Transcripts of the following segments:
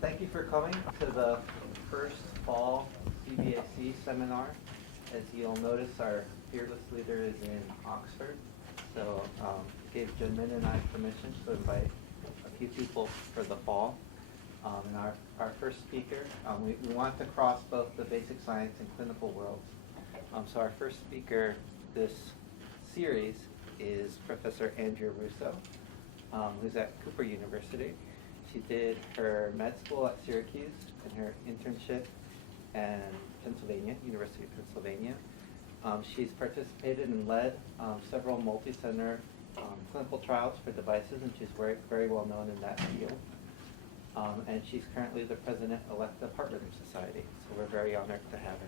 Thank you for coming to the first fall CBAC seminar. As you'll notice, our fearless leader is in Oxford, so gave Jinmin and I permission to invite a few people for the fall. And our first speaker, we want to cross both the basic science and clinical worlds. So our first speaker this series is Professor Andrea Russo, who's at Cooper University. She did her med school at Syracuse and her internship in Pennsylvania, University of Pennsylvania. She's participated and led several multi-center clinical trials for devices, and she's very, very well known in that field. And she's currently the president-elect of Heart Rhythm Society, so we're very honored to have her.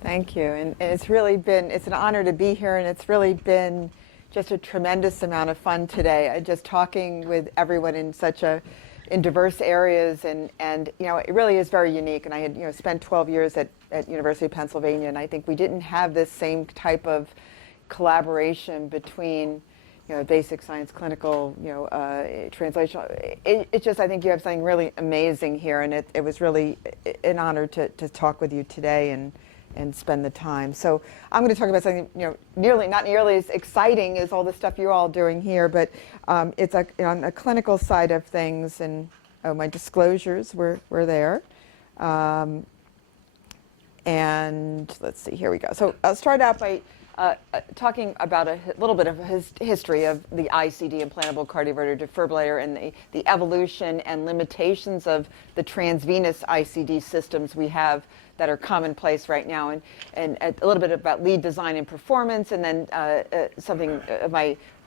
Thank you, and it's really been, it's an honor to be here, and it's really been just a tremendous amount of fun today. Just talking with everyone in diverse areas, and you know, it really is very unique. And I had spent 12 years at University of Pennsylvania, and I think we didn't have this same type of collaboration between basic science, clinical, translational. It's just, I think you have something really amazing here, and it was really an honor to talk with you today and spend the time. So I'm going to talk about something not nearly as exciting as all the stuff you're all doing here, but it's on the clinical side of things, and my disclosures were there. And let's see, here we go. So I'll start out by talking about a little bit of history of the ICD, implantable cardioverter defibrillator, and the evolution and limitations of the transvenous ICD systems we have that are commonplace right now, and a little bit about lead design and performance, and then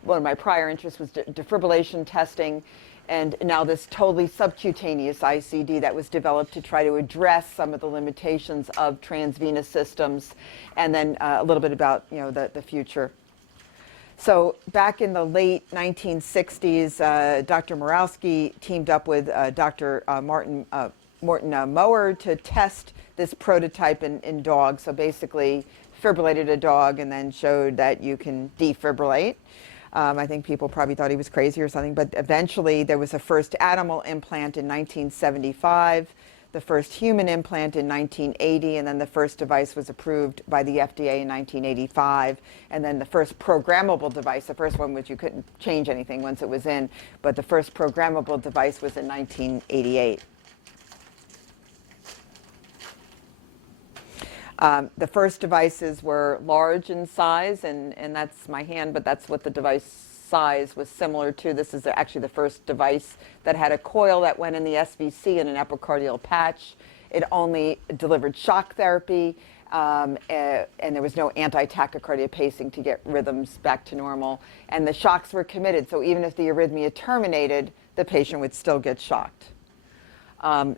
one of my prior interests was defibrillation testing, and now this totally subcutaneous ICD that was developed to try to address some of the limitations of transvenous systems, and then a little bit about the future. So back in the late 1960s, Dr. Morawski teamed up with Dr. Morton Mower to test this prototype in dogs. So basically fibrillated a dog and then showed that you can defibrillate. I think people probably thought he was crazy or something, but eventually there was a first animal implant in 1975, the first human implant in 1980, and then the first device was approved by the FDA in 1985, and then the first programmable device, the first one which you couldn't change anything once it was in, but the first programmable device was in 1988. The first devices were large in size, and that's my hand, but that's what the device size was similar to. This is actually the first device that had a coil that went in the F.A.C.C and an epicardial patch. It only delivered shock therapy, and there was no anti-tachycardia pacing to get rhythms back to normal. And the shocks were committed, so even if the arrhythmia terminated, the patient would still get shocked.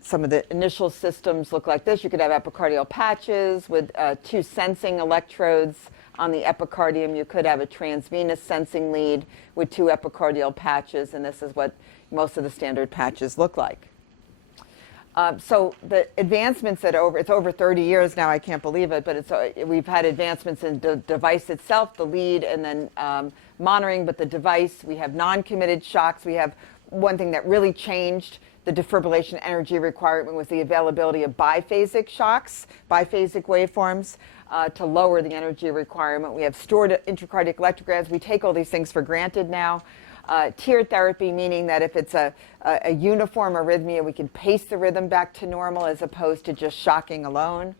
Some of the initial systems look like this. You could have epicardial patches with 2 sensing electrodes on the epicardium. You could have a transvenous sensing lead with 2 epicardial patches, and this is what most of the standard patches look like. So the advancements it's over 30 years now, I can't believe it, but we've had advancements in the device itself, the lead, and then monitoring, but the device, we have non-committed shocks. We have one thing that really changed the defibrillation energy requirement was the availability of biphasic shocks, biphasic waveforms, to lower the energy requirement. We have stored intracardiac electrograms. We take all these things for granted now. Tiered therapy, meaning that if it's a uniform arrhythmia, we can pace the rhythm back to normal as opposed to just shocking alone.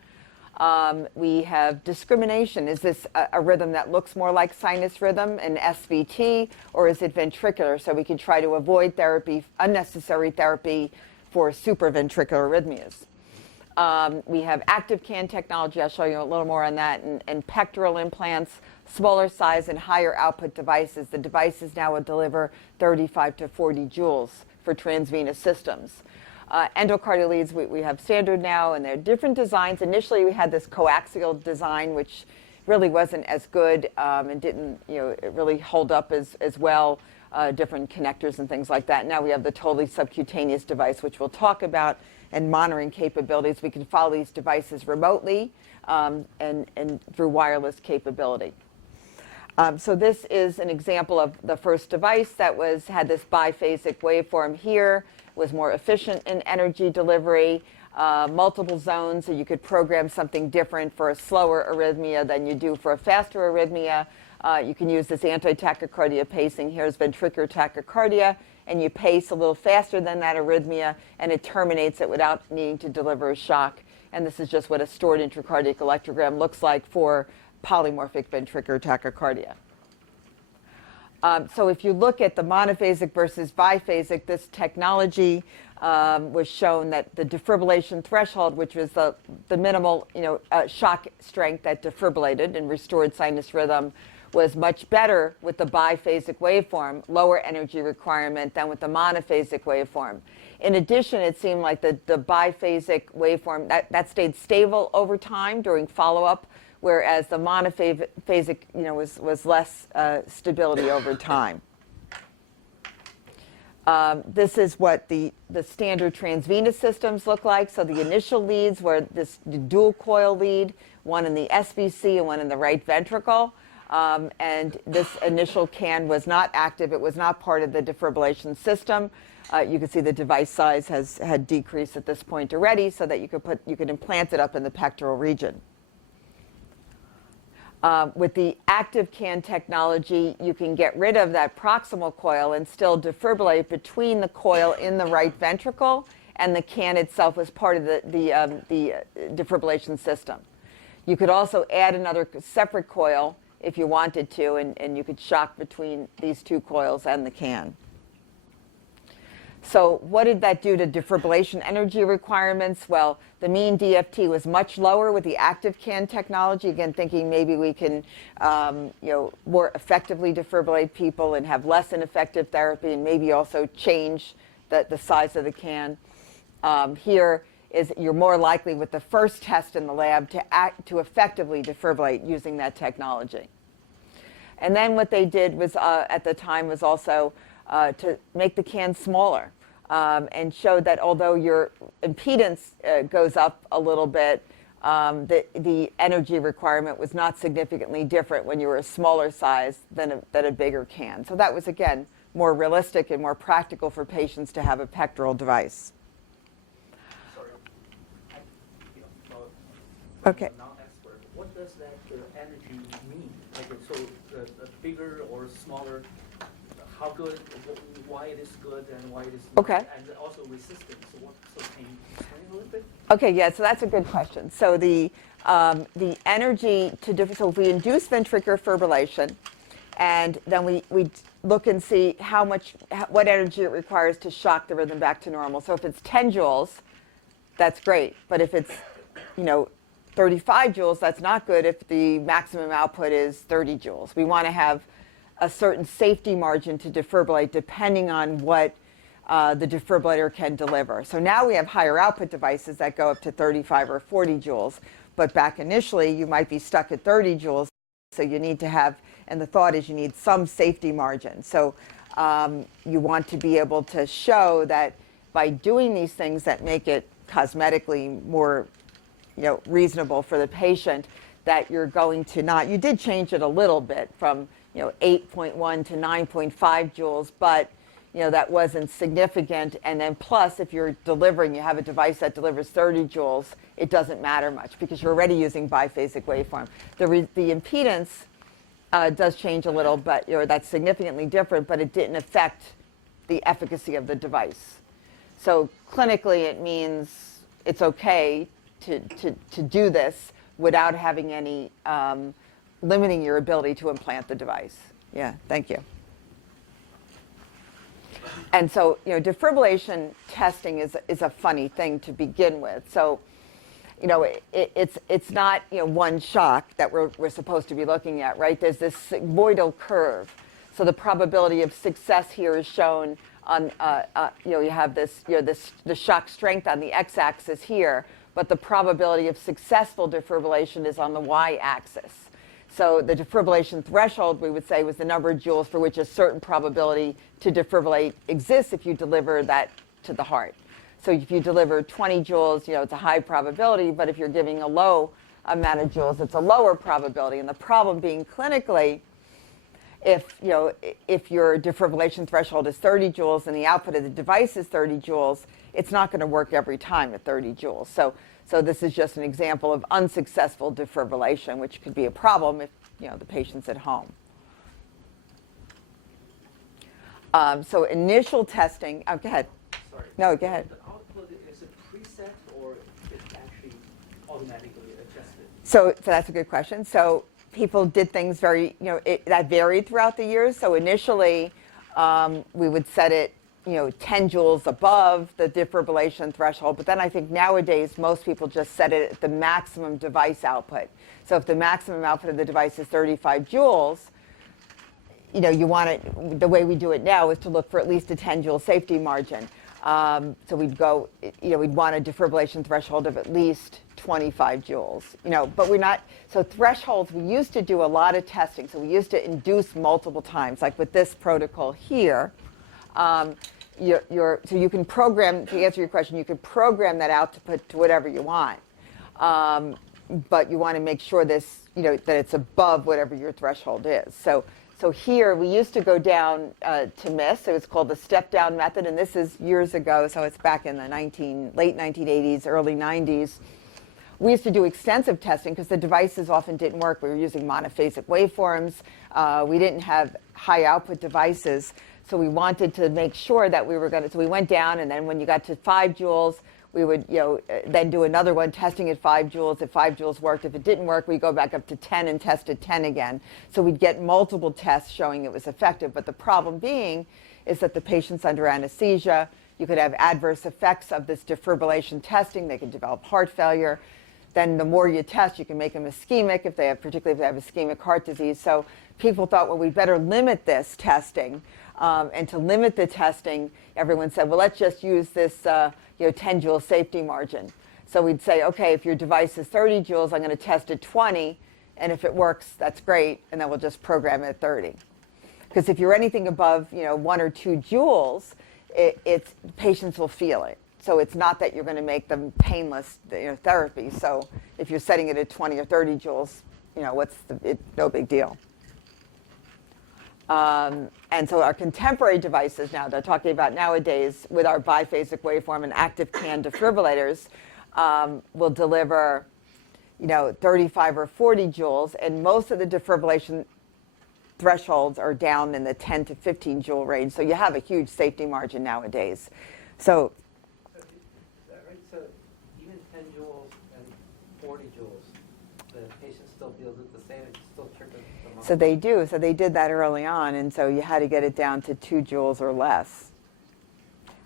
We have discrimination. Is this a rhythm that looks more like sinus rhythm, an SVT, or is it ventricular? So we can try to avoid therapy, unnecessary therapy for supraventricular arrhythmias. We have active CAN technology. I'll show you a little more on that. And pectoral implants, smaller size and higher output devices. The devices now will deliver 35 to 40 joules for transvenous systems. Endocardial leads we have standard now, and they're different designs. Initially, we had this coaxial design, which really wasn't as good and didn't really hold up as well, different connectors and things like that. Now we have the totally subcutaneous device, which we'll talk about, and monitoring capabilities. We can follow these devices remotely and through wireless capability. So this is an example of the first device that had this biphasic waveform here. was more efficient in energy delivery, multiple zones, so you could program something different for a slower arrhythmia than you do for a faster arrhythmia. You can use this anti-tachycardia pacing. Here's ventricular tachycardia, and you pace a little faster than that arrhythmia, and it terminates it without needing to deliver a shock. And this is just what a stored intracardiac electrogram looks like for polymorphic ventricular tachycardia. So if you look at the monophasic versus biphasic, this technology was shown that the defibrillation threshold, which was the minimal shock strength that defibrillated and restored sinus rhythm, was much better with the biphasic waveform, lower energy requirement than with the monophasic waveform. In addition, it seemed like the biphasic waveform, that stayed stable over time during follow-up, whereas the monophasic was less stability over time. This is what the standard transvenous systems look like. So the initial leads were this dual coil lead, one in the S.V.C. and one in the right ventricle. And this initial can was not active. It was not part of the defibrillation system. You can see the device size had decreased at this point already, so that you could implant it up in the pectoral region. With the active can technology, you can get rid of that proximal coil and still defibrillate between the coil in the right ventricle and the can itself as part of the defibrillation system. You could also add another separate coil if you wanted to, and you could shock between these two coils and the can. So what did that do to defibrillation energy requirements? Well, the mean DFT was much lower with the active can technology. Again, thinking maybe we can more effectively defibrillate people and have less ineffective therapy, and maybe also change the size of the can. Here is you're more likely with the first test in the lab to effectively defibrillate using that technology. And then what they did was at the time was also to make the can smaller, and showed that although your impedance goes up a little bit, the energy requirement was not significantly different when you were a smaller size than a bigger can. So that was, again, more realistic and more practical for patients to have a pectoral device. Sorry. Okay. Non-expert, what does that energy mean? Like, so bigger or smaller, how good, why it is good, and why it is not, Okay. and also resistance. So can you explain a little bit? Okay, yeah, so that's a good question. So the energy so if we induce ventricular fibrillation, and then we look and see what energy it requires to shock the rhythm back to normal. So if it's 10 joules, that's great. But if it's 35 joules, that's not good if the maximum output is 30 joules. We want to have a certain safety margin to defibrillate depending on what the defibrillator can deliver. So now we have higher output devices that go up to 35 or 40 joules. But back initially, you might be stuck at 30 joules. So you need to have, and the thought is you need some safety margin. So you want to be able to show that by doing these things that make it cosmetically more reasonable for the patient, that you're going to not, you did change it a little bit from 8.1 to 9.5 joules, but that wasn't significant. And then plus, if you're delivering, you have a device that delivers 30 joules, it doesn't matter much because you're already using biphasic waveform. The impedance does change a little, but that's significantly different, but it didn't affect the efficacy of the device. So clinically, it means it's okay to do this without having any limiting your ability to implant the device. Yeah, thank you. And so, defibrillation testing is a funny thing to begin with. So, it's not one shock that we're supposed to be looking at, right? There's this sigmoidal curve. So the probability of success here is shown on you have this the shock strength on the x-axis here, but the probability of successful defibrillation is on the y-axis. So the defibrillation threshold, we would say, was the number of joules for which a certain probability to defibrillate exists if you deliver that to the heart. So if you deliver 20 joules, it's a high probability, but if you're giving a low amount of joules, it's a lower probability. And the problem being clinically if, if your defibrillation threshold is 30 joules and the output of the device is 30 joules, it's not going to work every time at 30 joules. So this is just an example of unsuccessful defibrillation, which could be a problem if, the patient's at home. So initial testing, go ahead. Sorry. No, go ahead. The output, is it preset or it's actually automatically adjusted? So that's a good question. So people did things very, that varied throughout the years. So initially, we would set it, 10 joules above the defibrillation threshold. But then I think nowadays, most people just set it at the maximum device output. So if the maximum output of the device is 35 joules, you want it, the way we do it now is to look for at least a 10 joule safety margin. So we'd go, we'd want a defibrillation threshold of at least 25 joules, but we're not, so thresholds, we used to do a lot of testing. So we used to induce multiple times, like with this protocol here. So you can program, to answer your question, you can program that output to whatever you want. But you want to make sure this, that it's above whatever your threshold is. So here, we used to go down to miss. It was called the step-down method, and this is years ago, so it's back in the late 1980s, early 90s. We used to do extensive testing because the devices often didn't work. We were using monophasic waveforms. We didn't have high-output devices, so we wanted to make sure that we were going to, so we went down, and then when you got to 5 joules, we would, then do another one, testing at 5 joules. If 5 joules worked, if it didn't work, we'd go back up to 10 and test at 10 again. So we'd get multiple tests showing it was effective. But the problem being is that the patient's under anesthesia. You could have adverse effects of this defibrillation testing. They could develop heart failure. Then the more you test, you can make them ischemic, particularly if they have ischemic heart disease. So people thought, well, we better limit this testing. And to limit the testing, everyone said, well, let's just use this 10 joule safety margin. So we'd say, okay, if your device is 30 joules, I'm going to test at 20, and if it works, that's great, and then we'll just program it at 30. Because if you're anything above 1 or 2 joules, patients will feel it. So it's not that you're going to make them painless therapy. So if you're setting it at 20 or 30 joules, no big deal. And so our contemporary devices now, they're talking about nowadays with our biphasic waveform and active CAN defibrillators, will deliver, 35 or 40 joules, and most of the defibrillation thresholds are down in the 10 to 15 joule range. So you have a huge safety margin nowadays. So, is that right? So even 10 joules and 40 joules, the patient still feels it the same. It still triggers the muscle. So they do. So they did that early on, and so you had to get it down to 2 joules or less.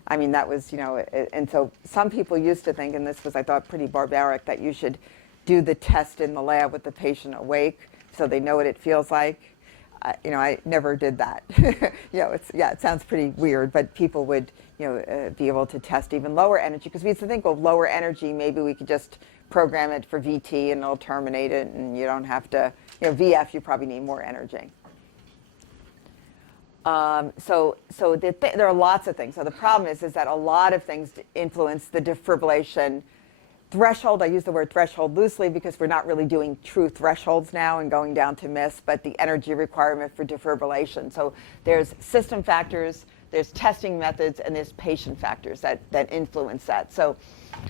I mean, that was, and so some people used to think, and this was, I thought, pretty barbaric, that you should do the test in the lab with the patient awake so they know what it feels like. I never did that. It sounds pretty weird, but people would, be able to test even lower energy, because we used to think, well, lower energy, maybe we could just program it for VT and it'll terminate it, and you don't have to, VF, you probably need more energy. There are lots of things. So the problem is that a lot of things influence the defibrillation threshold. I use the word threshold loosely because we're not really doing true thresholds now and going down to miss, but the energy requirement for defibrillation. So there's system factors, there's testing methods, and there's patient factors that influence that. So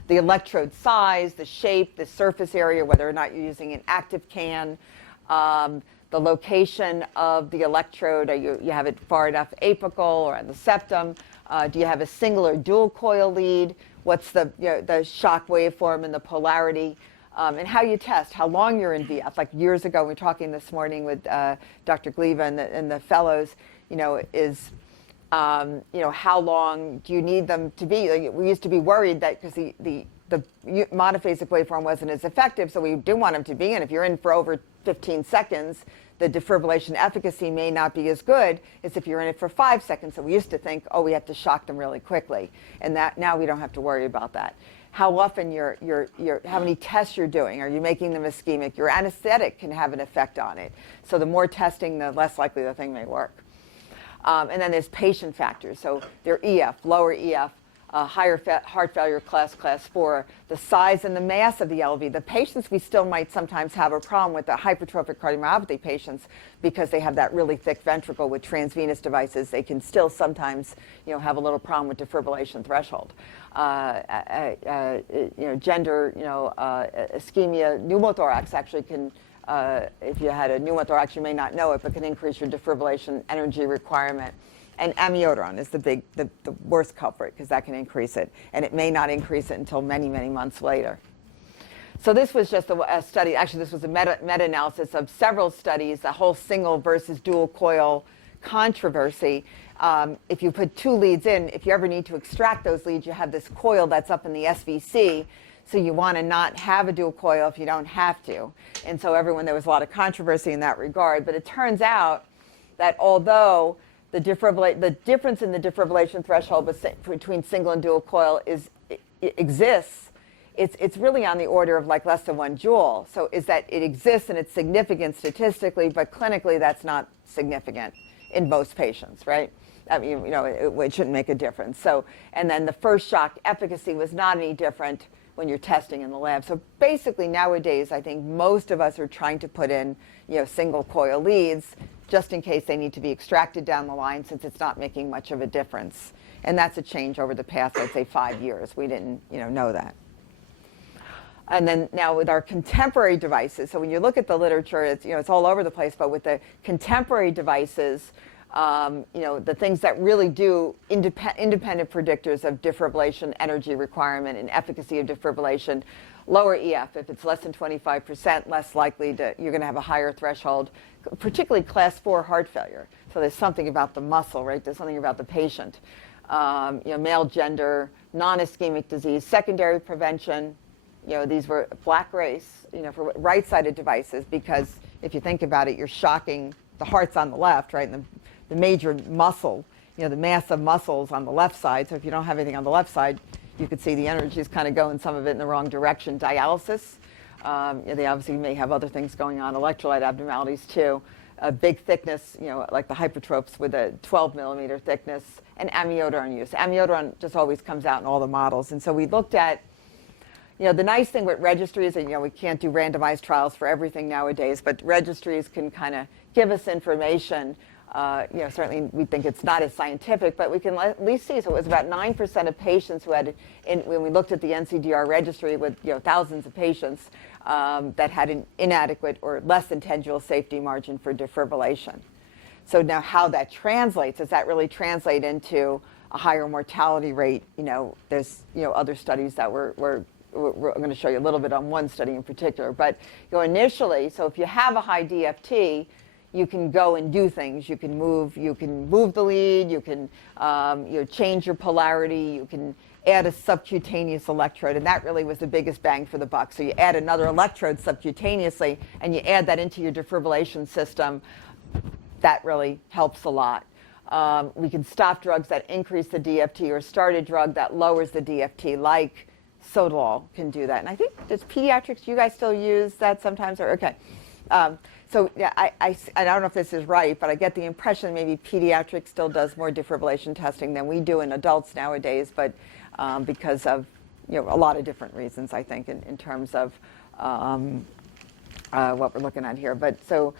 the electrode size, the shape, the surface area, whether or not you're using an active CAN, the location of the electrode, you have it far enough apical or on the septum, do you have a single or dual coil lead, what's the shock waveform and the polarity, and how you test, how long you're in VF. Like years ago, we were talking this morning with Dr. Gleva and the fellows, how long do you need them to be? Like, we used to be worried that because the monophasic waveform wasn't as effective, so we didn't want them to be in. If you're in for over 15 seconds, the defibrillation efficacy may not be as good as if you're in it for 5 seconds. So we used to think, oh, we have to shock them really quickly. And that now we don't have to worry about that. How often how many tests you're doing? Are you making them ischemic? Your anesthetic can have an effect on it. So the more testing, the less likely the thing may work. And then there's patient factors. So their EF, lower EF, heart failure class 4, the size and the mass of the LV. The patients, we still might sometimes have a problem with the hypertrophic cardiomyopathy patients because they have that really thick ventricle with transvenous devices. They can still sometimes, have a little problem with defibrillation threshold. Gender, ischemia, pneumothorax actually can, if you had a pneumothorax, you may not know it, but can increase your defibrillation energy requirement. And amiodarone is the worst culprit because that can increase it. And it may not increase it until many, many months later. So this was just a study. Actually, this was a meta-analysis of several studies, a whole single versus dual coil controversy. If you put 2 leads in, if you ever need to extract those leads, you have this coil that's up in the F.A.C.C. So you want to not have a dual coil if you don't have to. And so there was a lot of controversy in that regard. But it turns out that although the difference in the defibrillation threshold between single and dual coil exists, it's really on the order of like less than 1 joule. So is that it exists and it's significant statistically, but clinically that's not significant in most patients, right? I mean, it shouldn't make a difference. So, and then the first shock efficacy was not any different when you're testing in the lab. So basically nowadays, I think most of us are trying to put in, single coil leads just in case they need to be extracted down the line since it's not making much of a difference. And that's a change over the past, I'd say, 5 years. We didn't, know that. And then now with our contemporary devices, so when you look at the literature, it's all over the place, but with the contemporary devices, the things that really do independent predictors of defibrillation energy requirement and efficacy of defibrillation, lower EF. If it's less than 25%, less likely you're going to have a higher threshold, particularly class 4 heart failure. So there's something about the muscle, right? There's something about the patient. Male gender, non-ischemic disease, secondary prevention. These were black race, for right-sided devices, because if you think about it, you're shocking the heart's on the left, right? And the major muscle, the mass of muscles on the left side. So if you don't have anything on the left side, you could see the energy is kind of going some of it in the wrong direction. Dialysis, they obviously may have other things going on, electrolyte abnormalities too. A big thickness, like the hypertropes with a 12 millimeter thickness, and amiodarone use. Amiodarone just always comes out in all the models. And so we looked at, the nice thing with registries, and we can't do randomized trials for everything nowadays, but registries can kind of give us information. Certainly we think it's not as scientific, but we can at least see. So it was about 9% of patients who had, when we looked at the NCDR registry with thousands of patients that had an inadequate or less than 10 joule safety margin for defibrillation. So now how that translates, does that really translate into a higher mortality rate? There's other studies that we're going to show you a little bit on one study in particular. But initially, so if you have a high DFT, you can go and do things. You can move the lead. You can change your polarity. You can add a subcutaneous electrode, and that really was the biggest bang for the buck. So you add another electrode subcutaneously, and you add that into your defibrillation system. That really helps a lot. We can stop drugs that increase the DFT or start a drug that lowers the DFT, like Sodalol can do that. And I think, does pediatrics, you guys still use that sometimes? Or okay. So yeah, I don't know if this is right, but I get the impression maybe pediatrics still does more defibrillation testing than we do in adults nowadays, but because of a lot of different reasons, I think, in terms of what we're looking at here. But so,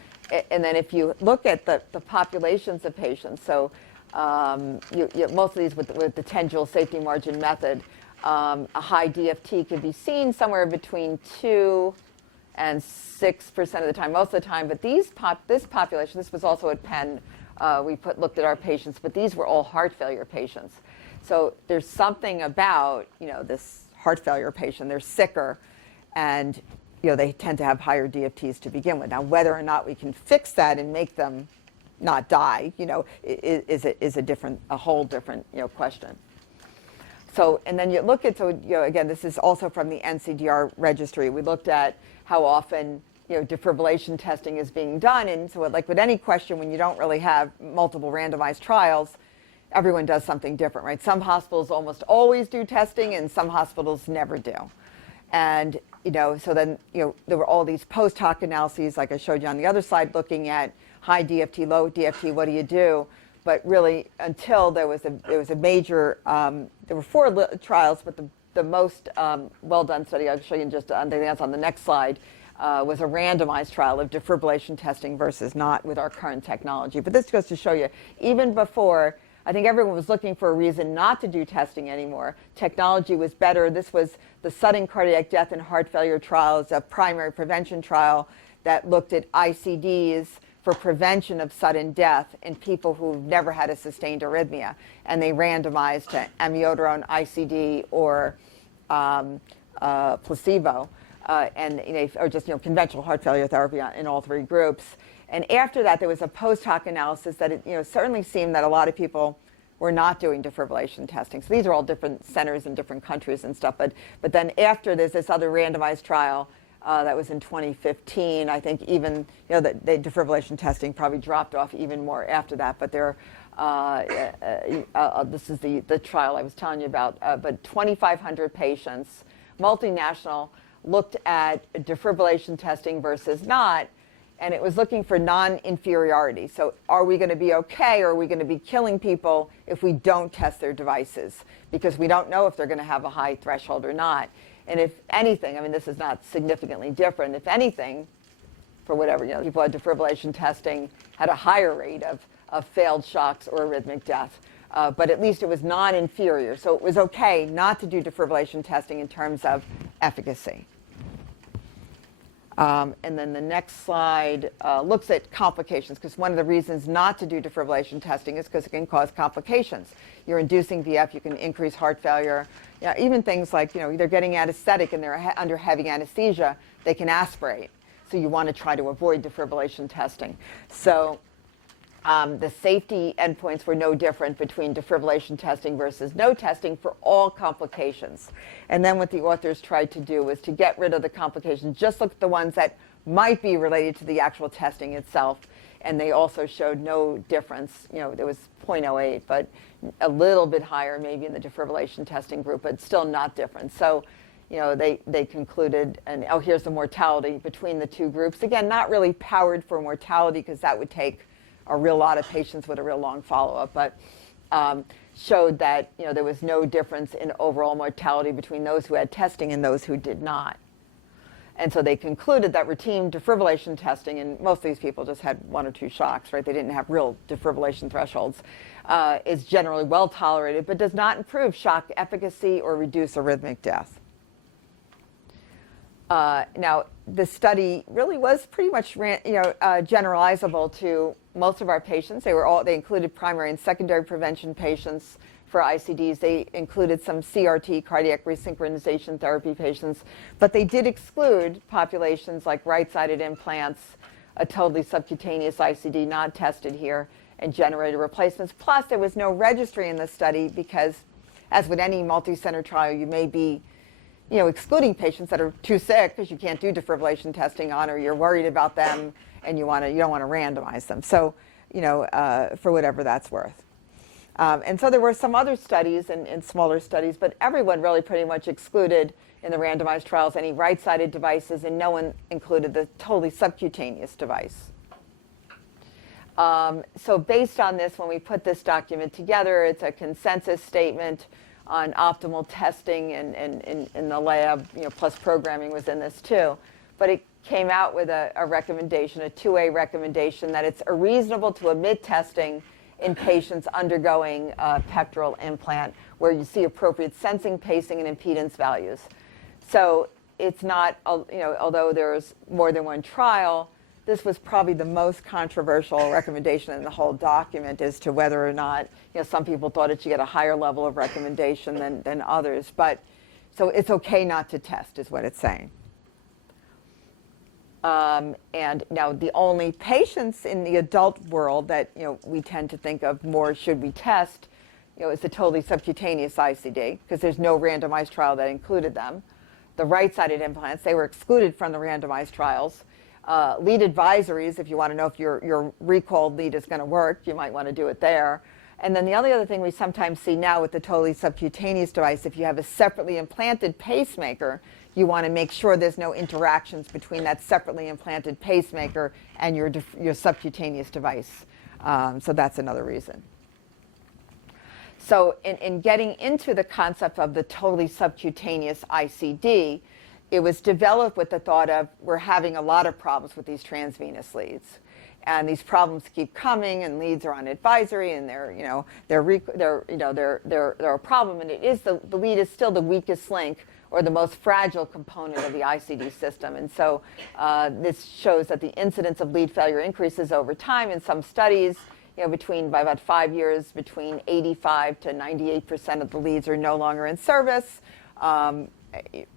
and then if you look at the populations of patients, so most of these with the 10 joule safety margin method, a high DFT could be seen somewhere between 2 and 6% of the time, most of the time. But this population, this was also at Penn, we looked at our patients, but these were all heart failure patients. So there's something about, this heart failure patient, they're sicker, and, they tend to have higher DFTs to begin with. Now, whether or not we can fix that and make them not die, is a whole different, question. So, and then you look at, again, this is also from the NCDR registry. We looked at how often, defibrillation testing is being done. And so like with any question, when you don't really have multiple randomized trials, everyone does something different, right? Some hospitals almost always do testing and some hospitals never do. And, so then, there were all these post hoc analyses, like I showed you on the other slide, looking at high DFT, low DFT, what do you do? but really until there was a major, there were 4 trials, but the most well-done study, I'll show you in just, I think that's on the next slide, was a randomized trial of defibrillation testing versus not with our current technology. But this goes to show you, even before, I think everyone was looking for a reason not to do testing anymore. Technology was better. This was the sudden cardiac death and heart failure trials, a primary prevention trial that looked at ICDs for prevention of sudden death in people who've never had a sustained arrhythmia. And they randomized to amiodarone, ICD, or placebo, or just conventional heart failure therapy in all 3 groups. And after that, there was a post hoc analysis that it certainly seemed that a lot of people were not doing defibrillation testing. So these are all different centers in different countries and stuff. But then after, there's this other randomized trial that was in 2015. I think even the defibrillation testing probably dropped off even more after that. But this is the trial I was telling you about. But 2,500 patients, multinational, looked at defibrillation testing versus not. And it was looking for non-inferiority. So are we going to be okay, or are we going to be killing people if we don't test their devices? Because we don't know if they're going to have a high threshold or not. And if anything, I mean, this is not significantly different. If anything, for whatever, people had defibrillation testing had a higher rate of failed shocks or arrhythmic death. But at least it was non-inferior. So it was okay not to do defibrillation testing in terms of efficacy. And then the next slide looks at complications, because one of the reasons not to do defibrillation testing is because it can cause complications. You're inducing VF, you can increase heart failure. Even things like, they're getting anesthetic and they're under heavy anesthesia, they can aspirate. So you want to try to avoid defibrillation testing. So the safety endpoints were no different between defibrillation testing versus no testing for all complications. And then what the authors tried to do was to get rid of the complications, just look at the ones that might be related to the actual testing itself. And they also showed no difference. There was 0.08, but a little bit higher maybe in the defibrillation testing group, but still not different. So they concluded, and here's the mortality between the 2 groups. Again, not really powered for mortality, because that would take a real lot of patients with a real long follow-up, but showed that there was no difference in overall mortality between those who had testing and those who did not. And so they concluded that routine defibrillation testing, and most of these people just had 1 or 2 shocks, right? They didn't have real defibrillation thresholds, is generally well tolerated, but does not improve shock efficacy or reduce arrhythmic death. Now, the study really was pretty much generalizable to most of our patients. They included primary and secondary prevention patients for ICDs. They included some CRT, cardiac resynchronization therapy patients, but they did exclude populations like right-sided implants, a totally subcutaneous ICD not tested here, and generator replacements. Plus, there was no registry in the study because, as with any multi-center trial, you may be excluding patients that are too sick because you can't do defibrillation testing on, or you're worried about them and you don't want to randomize them. So, for whatever that's worth. And so there were some other studies and smaller studies, but everyone really pretty much excluded in the randomized trials any right-sided devices, and no one included the totally subcutaneous device. So based on this, when we put this document together, it's a consensus statement on optimal testing and in the lab, plus programming was in this too. But it came out with a recommendation, a 2A recommendation, that it's reasonable to omit testing in patients undergoing a pectoral implant where you see appropriate sensing, pacing, and impedance values. So it's not, although there's more than one trial, this was probably the most controversial recommendation in the whole document as to whether or not, some people thought it should get a higher level of recommendation than others. But so it's okay not to test is what it's saying. And now the only patients in the adult world that we tend to think of more should we test, is the totally subcutaneous ICD, because there's no randomized trial that included them. The right-sided implants, they were excluded from the randomized trials. Lead advisories, if you want to know if your recalled lead is going to work, you might want to do it there. And then the only other thing we sometimes see now with the totally subcutaneous device, if you have a separately implanted pacemaker, you want to make sure there's no interactions between that separately implanted pacemaker and your subcutaneous device. So that's another reason. So in getting into the concept of the totally subcutaneous ICD, it was developed with the thought of we're having a lot of problems with these transvenous leads. And these problems keep coming, and leads are on advisory, and they're a problem. And it is the lead is still the weakest link or the most fragile component of the ICD system. And so this shows that the incidence of lead failure increases over time. In some studies, by about 5 years, between 85 to 98% of the leads are no longer in service.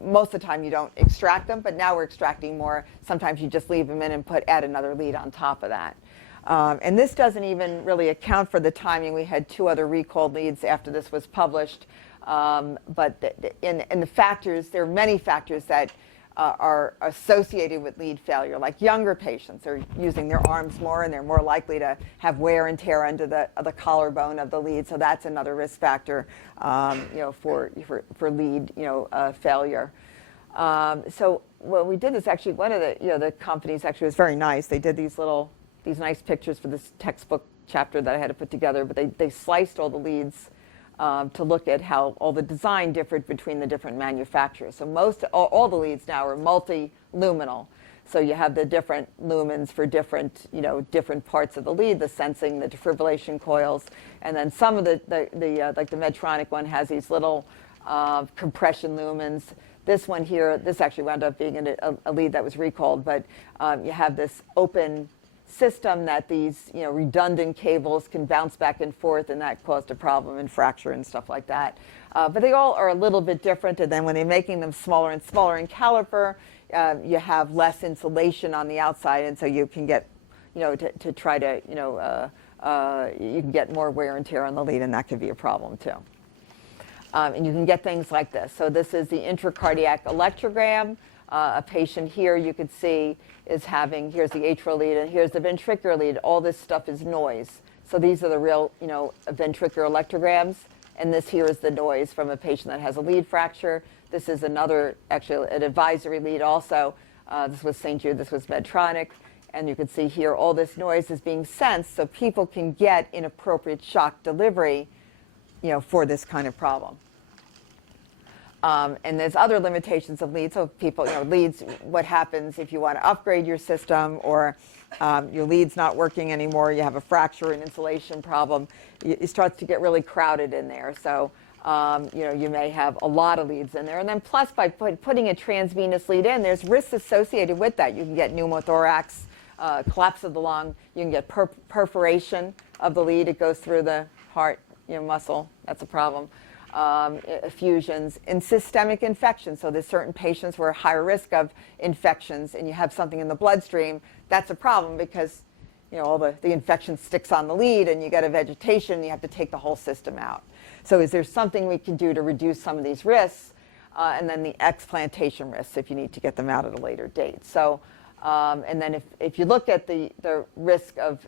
Most of the time you don't extract them, but now we're extracting more. Sometimes you just leave them in and add another lead on top of that. And this doesn't even really account for the timing. We had 2 other recalled leads after this was published. But in the factors, there are many factors that are associated with lead failure. Like younger patients are using their arms more, and they're more likely to have wear and tear under the collarbone of the lead. So that's another risk factor, for lead, failure. So what we did is actually one of the companies actually was very nice. They did these nice pictures for this textbook chapter that I had to put together. But they sliced all the leads to look at how all the design differed between the different manufacturers. So all the leads now are multi-luminal. So you have the different lumens for different parts of the lead, the sensing, the defibrillation coils, and then some of like the Medtronic one has these little compression lumens. This one here, this actually wound up being a lead that was recalled, but you have this open system that these redundant cables can bounce back and forth, and that caused a problem and fracture and stuff like that. But they all are a little bit different, and then when they're making them smaller and smaller in caliper, you have less insulation on the outside, and so you can get to try to you can get more wear and tear on the lead, and that could be a problem too. And you can get things like this. So this is the intracardiac electrogram. A patient here you could see is having, here's the atrial lead and here's the ventricular lead. All this stuff is noise. So these are the real, ventricular electrograms. And this here is the noise from a patient that has a lead fracture. This is another, actually an advisory lead also. This was St. Jude, this was Medtronic. And you can see here all this noise is being sensed so people can get inappropriate shock delivery, for this kind of problem. And there's other limitations of leads. So people, leads, what happens if you want to upgrade your system or your lead's not working anymore, you have a fracture, an insulation problem, it starts to get really crowded in there. So, you may have a lot of leads in there. And then plus by putting a transvenous lead in, there's risks associated with that. You can get pneumothorax, collapse of the lung. You can get perforation of the lead. It goes through the heart, muscle. That's a problem. Effusions and systemic infections. So there's certain patients who are higher risk of infections, and you have something in the bloodstream. That's a problem because all the infection sticks on the lead, and you get a vegetation, and you have to take the whole system out. So is there something we can do to reduce some of these risks? And then the explantation risks if you need to get them out at a later date. So and then if you look at the risk of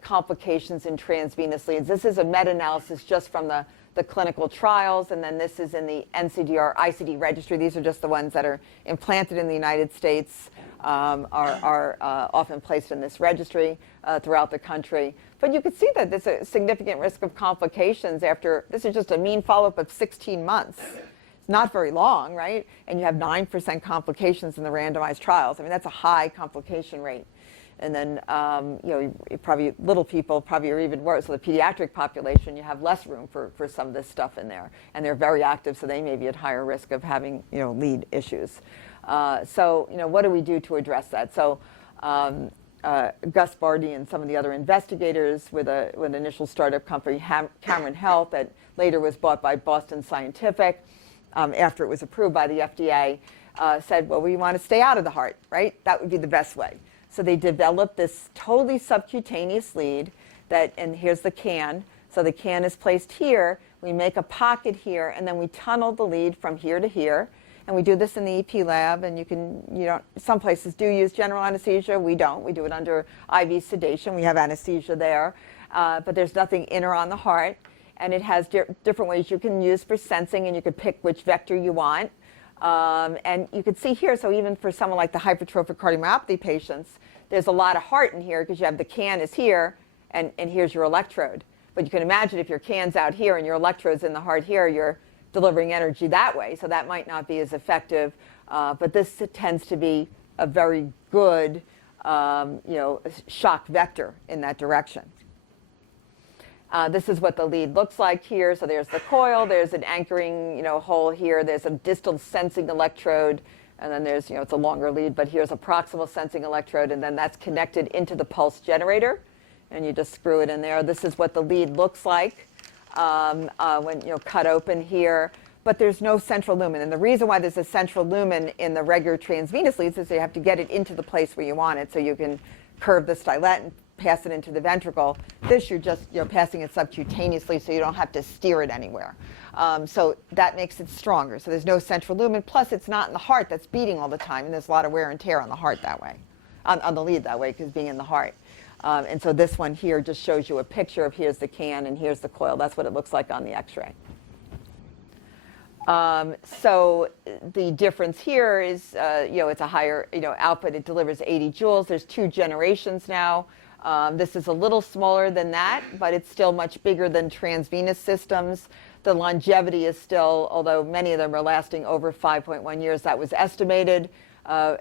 complications in transvenous leads, this is a meta-analysis just from the clinical trials, and then this is in the NCDR ICD registry. These are just the ones that are implanted in the United States, are often placed in this registry throughout the country. But you can see that there's a significant risk of complications after, this is just a mean follow-up of 16 months. It's not very long, right? And you have 9% complications in the randomized trials. I mean, that's a high complication rate. And then, probably little people probably are even worse. So the pediatric population, you have less room for some of this stuff in there. And they're very active, so they may be at higher risk of having, lead issues. So, what do we do to address that? So Gus Barty and some of the other investigators with an initial startup company, Cameron Health, that later was bought by Boston Scientific after it was approved by the FDA, said, well, we want to stay out of the heart, right? That would be the best way. So they developed this totally subcutaneous lead and here's the can. So the can is placed here. We make a pocket here, and then we tunnel the lead from here to here. And we do this in the EP lab, and some places do use general anesthesia. We don't. We do it under IV sedation. We have anesthesia there. But there's nothing in or on the heart. And it has different ways you can use for sensing, and you could pick which vector you want. And you can see here, so even for someone like the hypertrophic cardiomyopathy patients, there's a lot of heart in here because you have the can is here, and here's your electrode. But you can imagine if your can's out here and your electrode's in the heart here, you're delivering energy that way. So that might not be as effective. But this tends to be a very good shock vector in that direction. This is what the lead looks like here. So there's the coil, there's an anchoring hole here, there's a distal sensing electrode, and then there's, it's a longer lead, but here's a proximal sensing electrode, and then that's connected into the pulse generator, and you just screw it in there. This is what the lead looks like when cut open here. But there's no central lumen. And the reason why there's a central lumen in the regular transvenous leads is you have to get it into the place where you want it. So you can curve the stylet and pass it into the ventricle. This, you're just passing it subcutaneously, so you don't have to steer it anywhere. So that makes it stronger. So there's no central lumen. Plus, it's not in the heart that's beating all the time. And there's a lot of wear and tear on the heart that way, on the lead that way, because being in the heart. And so this one here just shows you a picture of here's the can and here's the coil. That's what it looks like on the X-ray. So the difference here is, it's a higher, output. It delivers 80 joules. There's 2 generations now. This is a little smaller than that, but it's still much bigger than transvenous systems. The longevity is still, although many of them are lasting over 5.1 years, that was estimated.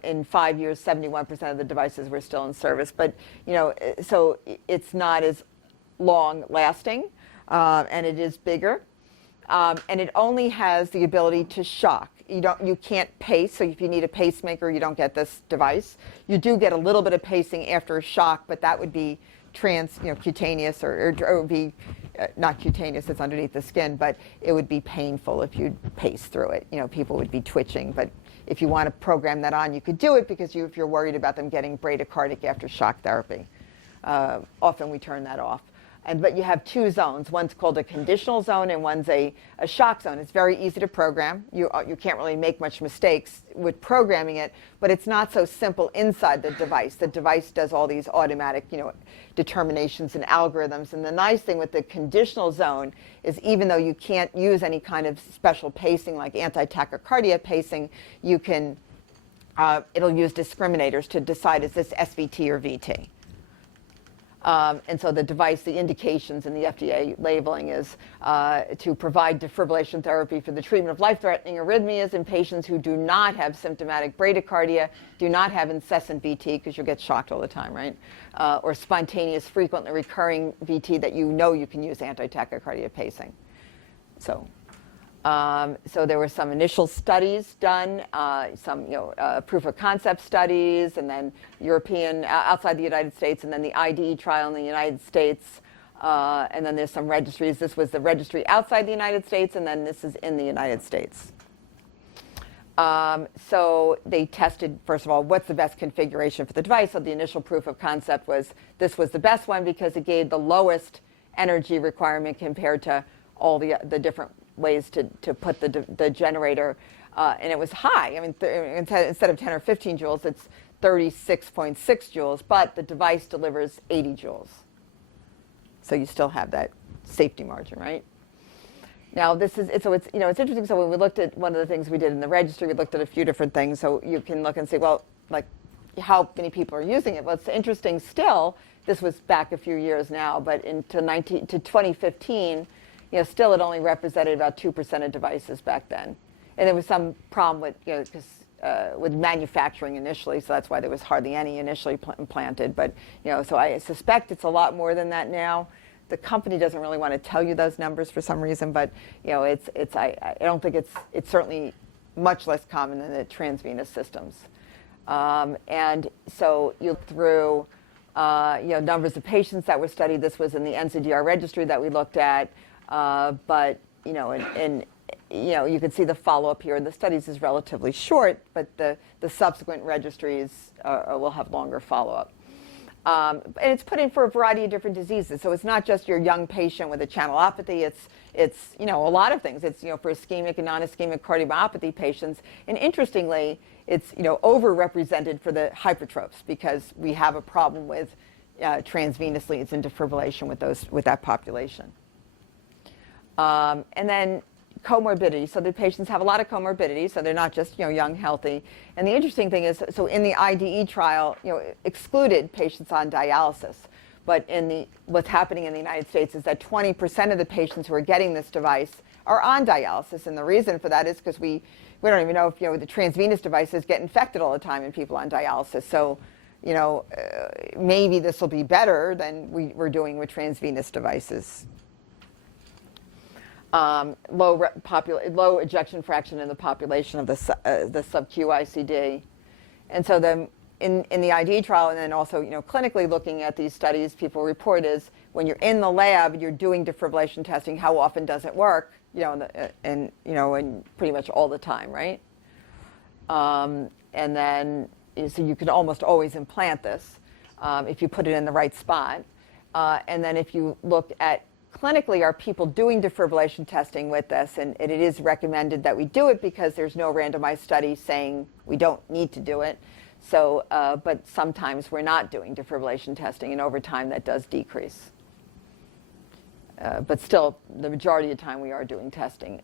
In 5 years, 71% of the devices were still in service. But, so it's not as long lasting, and it is bigger. And it only has the ability to shock. You can't pace, so if you need a pacemaker, you don't get this device. You do get a little bit of pacing after a shock, but that would be cutaneous, or it would be not cutaneous, it's underneath the skin, but it would be painful if you pace through it. People would be twitching, but if you want to program that on, you could do it because if you're worried about them getting bradycardic after shock therapy. Often we turn that off. But you have 2 zones. One's called a conditional zone and one's a shock zone. It's very easy to program. You can't really make much mistakes with programming it, but it's not so simple inside the device. The device does all these automatic determinations and algorithms. And the nice thing with the conditional zone is even though you can't use any kind of special pacing like anti-tachycardia pacing, you can, it'll use discriminators to decide is this SVT or VT. And so the device, the indications in the FDA labeling is to provide defibrillation therapy for the treatment of life-threatening arrhythmias in patients who do not have symptomatic bradycardia, do not have incessant VT, because you'll get shocked all the time, right? Or spontaneous, frequently recurring VT that you can use anti-tachycardia pacing. So there were some initial studies done, some proof of concept studies, and then European outside the United States, and then the IDE trial in the United States, and then there's some registries. This was the registry outside the United States, and then this is in the United States. So they tested, first of all, what's the best configuration for the device. So the initial proof of concept was this was the best one because it gave the lowest energy requirement compared to all the different ways to put the generator, and it was high. I mean, instead of 10 or 15 joules, it's 36.6 joules, but the device delivers 80 joules. So you still have that safety margin, right? Now it's interesting. So when we looked at one of the things we did in the registry, we looked at a few different things. So you can look and say, well, like how many people are using it? Well, it's interesting still. This was back a few years now, but to 2015. Still it only represented about 2% of devices back then. And there was some problem with, with manufacturing initially, so that's why there was hardly any initially implanted. But, so I suspect it's a lot more than that now. The company doesn't really want to tell you those numbers for some reason, but, I don't think it's certainly much less common than the transvenous systems. And so you look through, numbers of patients that were studied. This was in the NCDR registry that we looked at. But you can see the follow-up here. The studies is relatively short, but the subsequent registries will have longer follow-up. And it's put in for a variety of different diseases. So it's not just your young patient with a channelopathy. It's a lot of things. It's for ischemic and non-ischemic cardiomyopathy patients. And interestingly, it's overrepresented for the hypertrophs because we have a problem with transvenous leads and defibrillation with that population. And then comorbidity. So the patients have a lot of comorbidity, so they're not just young, healthy. And the interesting thing is, so in the IDE trial, excluded patients on dialysis. But what's happening in the United States is that 20% of the patients who are getting this device are on dialysis, and the reason for that is because we don't even know if the transvenous devices get infected all the time in people on dialysis. So, maybe this will be better than we're doing with transvenous devices. Low ejection fraction in the population of the sub-Q ICD, and so then in the ID trial, and then also clinically looking at these studies, people report is when you're in the lab, you're doing defibrillation testing. How often does it work? And pretty much all the time, right? And then so you could almost always implant this if you put it in the right spot. And then if you look at clinically, are people doing defibrillation testing with this? And it is recommended that we do it because there's no randomized study saying we don't need to do it. So, but sometimes we're not doing defibrillation testing, and over time that does decrease. But still, the majority of the time we are doing testing.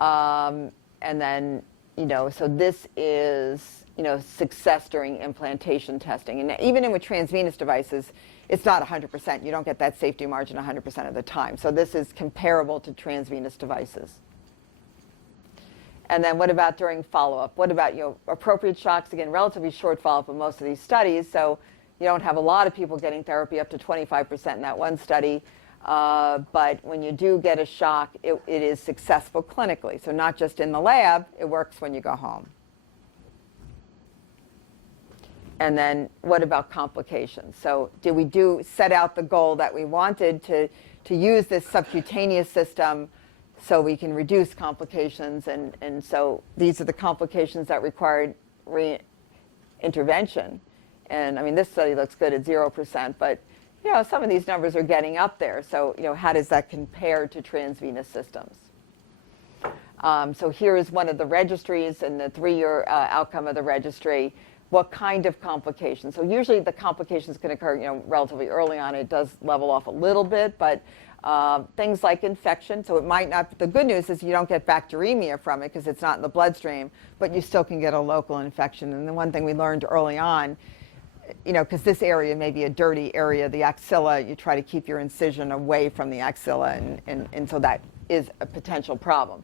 And then, so this is, success during implantation testing. And even with transvenous devices, it's not 100%. You don't get that safety margin 100% of the time. So this is comparable to transvenous devices. And then what about during follow-up? What about appropriate shocks? Again, relatively short follow-up in most of these studies. So you don't have a lot of people getting therapy, up to 25% in that one study. But when you do get a shock, it is successful clinically. So not just in the lab, it works when you go home. And then what about complications? So did we set out the goal that we wanted to use this subcutaneous system so we can reduce complications? And so these are the complications that required intervention. And I mean, this study looks good at 0%, but some of these numbers are getting up there. So how does that compare to transvenous systems? So here is one of the registries and the 3-year outcome of the registry. What kind of complications? So usually the complications can occur, relatively early on. It does level off a little bit, but things like infection. So it might not. The good news is you don't get bacteremia from it because it's not in the bloodstream, but you still can get a local infection. And the one thing we learned early on, because this area may be a dirty area, the axilla, you try to keep your incision away from the axilla, and so that is a potential problem.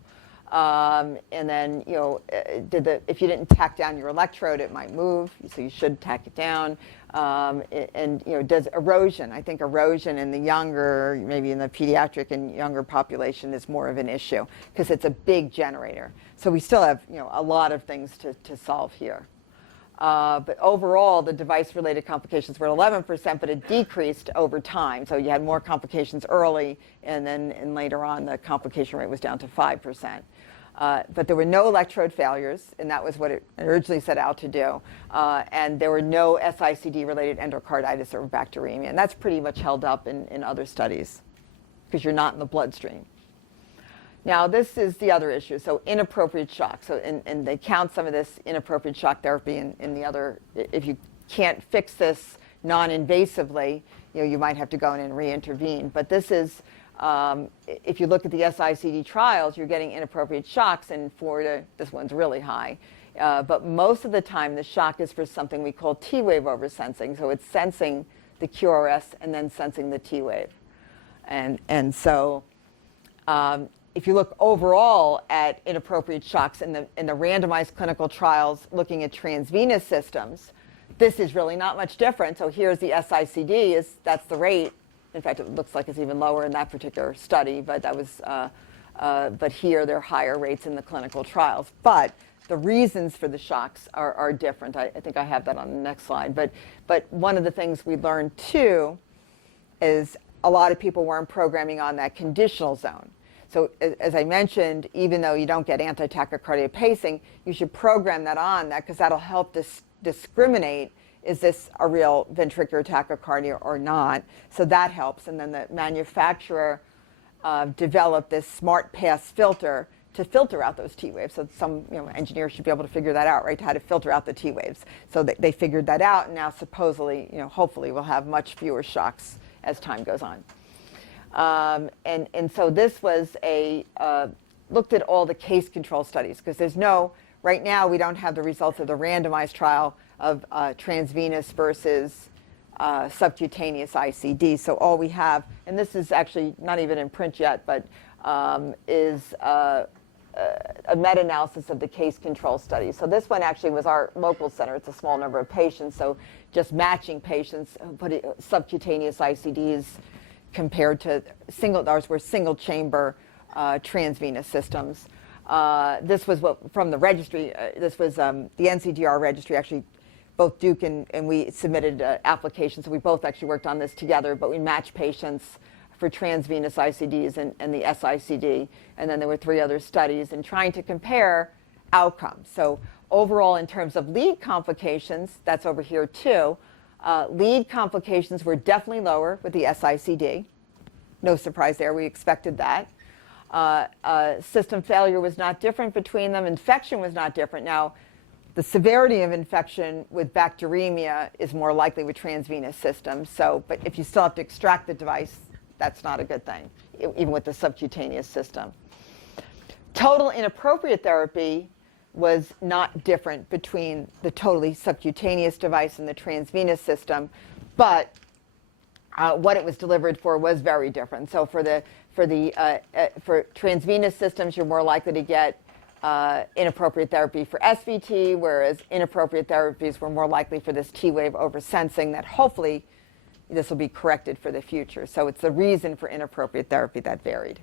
And then, if you didn't tack down your electrode, it might move, so you should tack it down. Does erosion? I think erosion in the younger, maybe in the pediatric and younger population is more of an issue because it's a big generator. So we still have, a lot of things to solve here. But overall, the device-related complications were 11%, but it decreased over time. So you had more complications early, and then later on, the complication rate was down to 5%. But there were no electrode failures, and that was what it originally set out to do. And there were no SICD-related endocarditis or bacteremia. And that's pretty much held up in other studies because you're not in the bloodstream. Now, this is the other issue. So inappropriate shock. So, and they count some of this inappropriate shock therapy in the other. If you can't fix this non-invasively, you might have to go in and re-intervene. But this is, if you look at the SICD trials, you're getting inappropriate shocks, and this one's really high. But most of the time, the shock is for something we call T-wave oversensing. So it's sensing the QRS and then sensing the T-wave. And so if you look overall at inappropriate shocks in the randomized clinical trials looking at transvenous systems, this is really not much different. So here's the SICD, that's the rate. In fact, it looks like it's even lower in that particular study, but that was, but here there are higher rates in the clinical trials. But the reasons for the shocks are different. I think I have that on the next slide. But one of the things we learned too is a lot of people weren't programming on that conditional zone. So as I mentioned, even though you don't get anti-tachycardia pacing, you should program that on that because that'll help discriminate, is this a real ventricular tachycardia or not? So that helps. And then the manufacturer developed this smart pass filter to filter out those T waves. So some engineers should be able to figure that out, right? How to filter out the T waves. So they figured that out, and now supposedly, hopefully we'll have much fewer shocks as time goes on. And so this was looked at all the case control studies because right now we don't have the results of the randomized trial of transvenous versus subcutaneous ICD. So all we have, and this is actually not even in print yet, but is a meta-analysis of the case control study. So this one actually was our local center. It's a small number of patients, so just matching patients, subcutaneous ICDs compared to ours were single chamber transvenous systems. This was from the registry. This was the NCDR registry. Actually, both Duke and we submitted applications. So we both actually worked on this together, but we matched patients for transvenous ICDs and the SICD. And then there were 3 other studies and trying to compare outcomes. So overall, in terms of lead complications, that's over here too, lead complications were definitely lower with the SICD. No surprise there, we expected that. System failure was not different between them. Infection was not different. Now, the severity of infection with bacteremia is more likely with transvenous systems. So, but if you still have to extract the device, that's not a good thing, even with the subcutaneous system. Total inappropriate therapy was not different between the totally subcutaneous device and the transvenous system, but what it was delivered for was very different. So for transvenous systems, you're more likely to get inappropriate therapy for SVT, whereas inappropriate therapies were more likely for this T-wave oversensing that hopefully this will be corrected for the future. So it's the reason for inappropriate therapy that varied.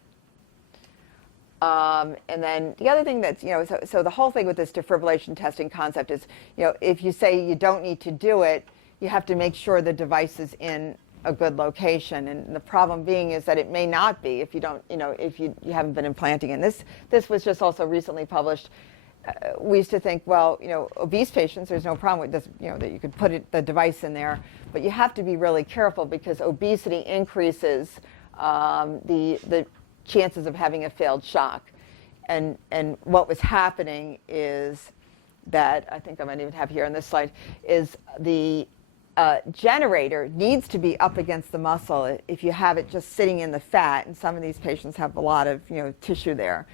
And then the other thing that's, so the whole thing with this defibrillation testing concept is, if you say you don't need to do it, you have to make sure the device is in a good location. And the problem being is that it may not be if you don't, if you haven't been implanting. And this was just also recently published. We used to think, well, obese patients, there's no problem with this, that you could put the device in there. But you have to be really careful because obesity increases the chances of having a failed shock. And what was happening is that, I think I might even have here on this slide, is the generator needs to be up against the muscle. If you have it just sitting in the fat, and some of these patients have a lot of tissue there,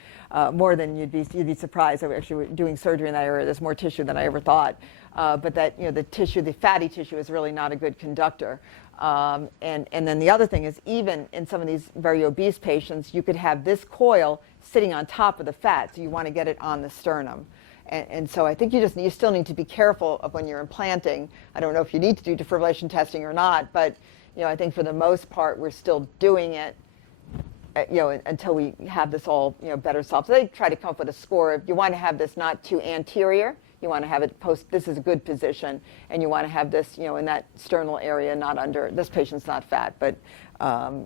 more than you'd be surprised. I actually doing surgery in that area. There's more tissue than I ever thought, but that the fatty tissue is really not a good conductor. And then the other thing is, even in some of these very obese patients, you could have this coil sitting on top of the fat, so you want to get it on the sternum. And so I think you still need to be careful of when you're implanting. I don't know if you need to do defibrillation testing or not, but I think for the most part we're still doing it, until we have this all better solved. So they try to come up with a score. If you want to have this not too anterior, you want to have it this is a good position, and you want to have this in that sternal area, not under. This patient's not fat, but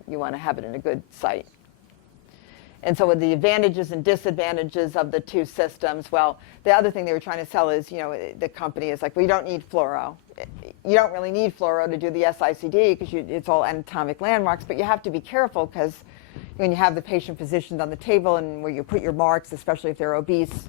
you want to have it in a good site. And so with the advantages and disadvantages of the two systems, well, the other thing they were trying to sell is, the company is like, well, you don't need fluoro. You don't really need fluoro to do the SICD because it's all anatomic landmarks, but you have to be careful because when you have the patient positioned on the table and where you put your marks, especially if they're obese,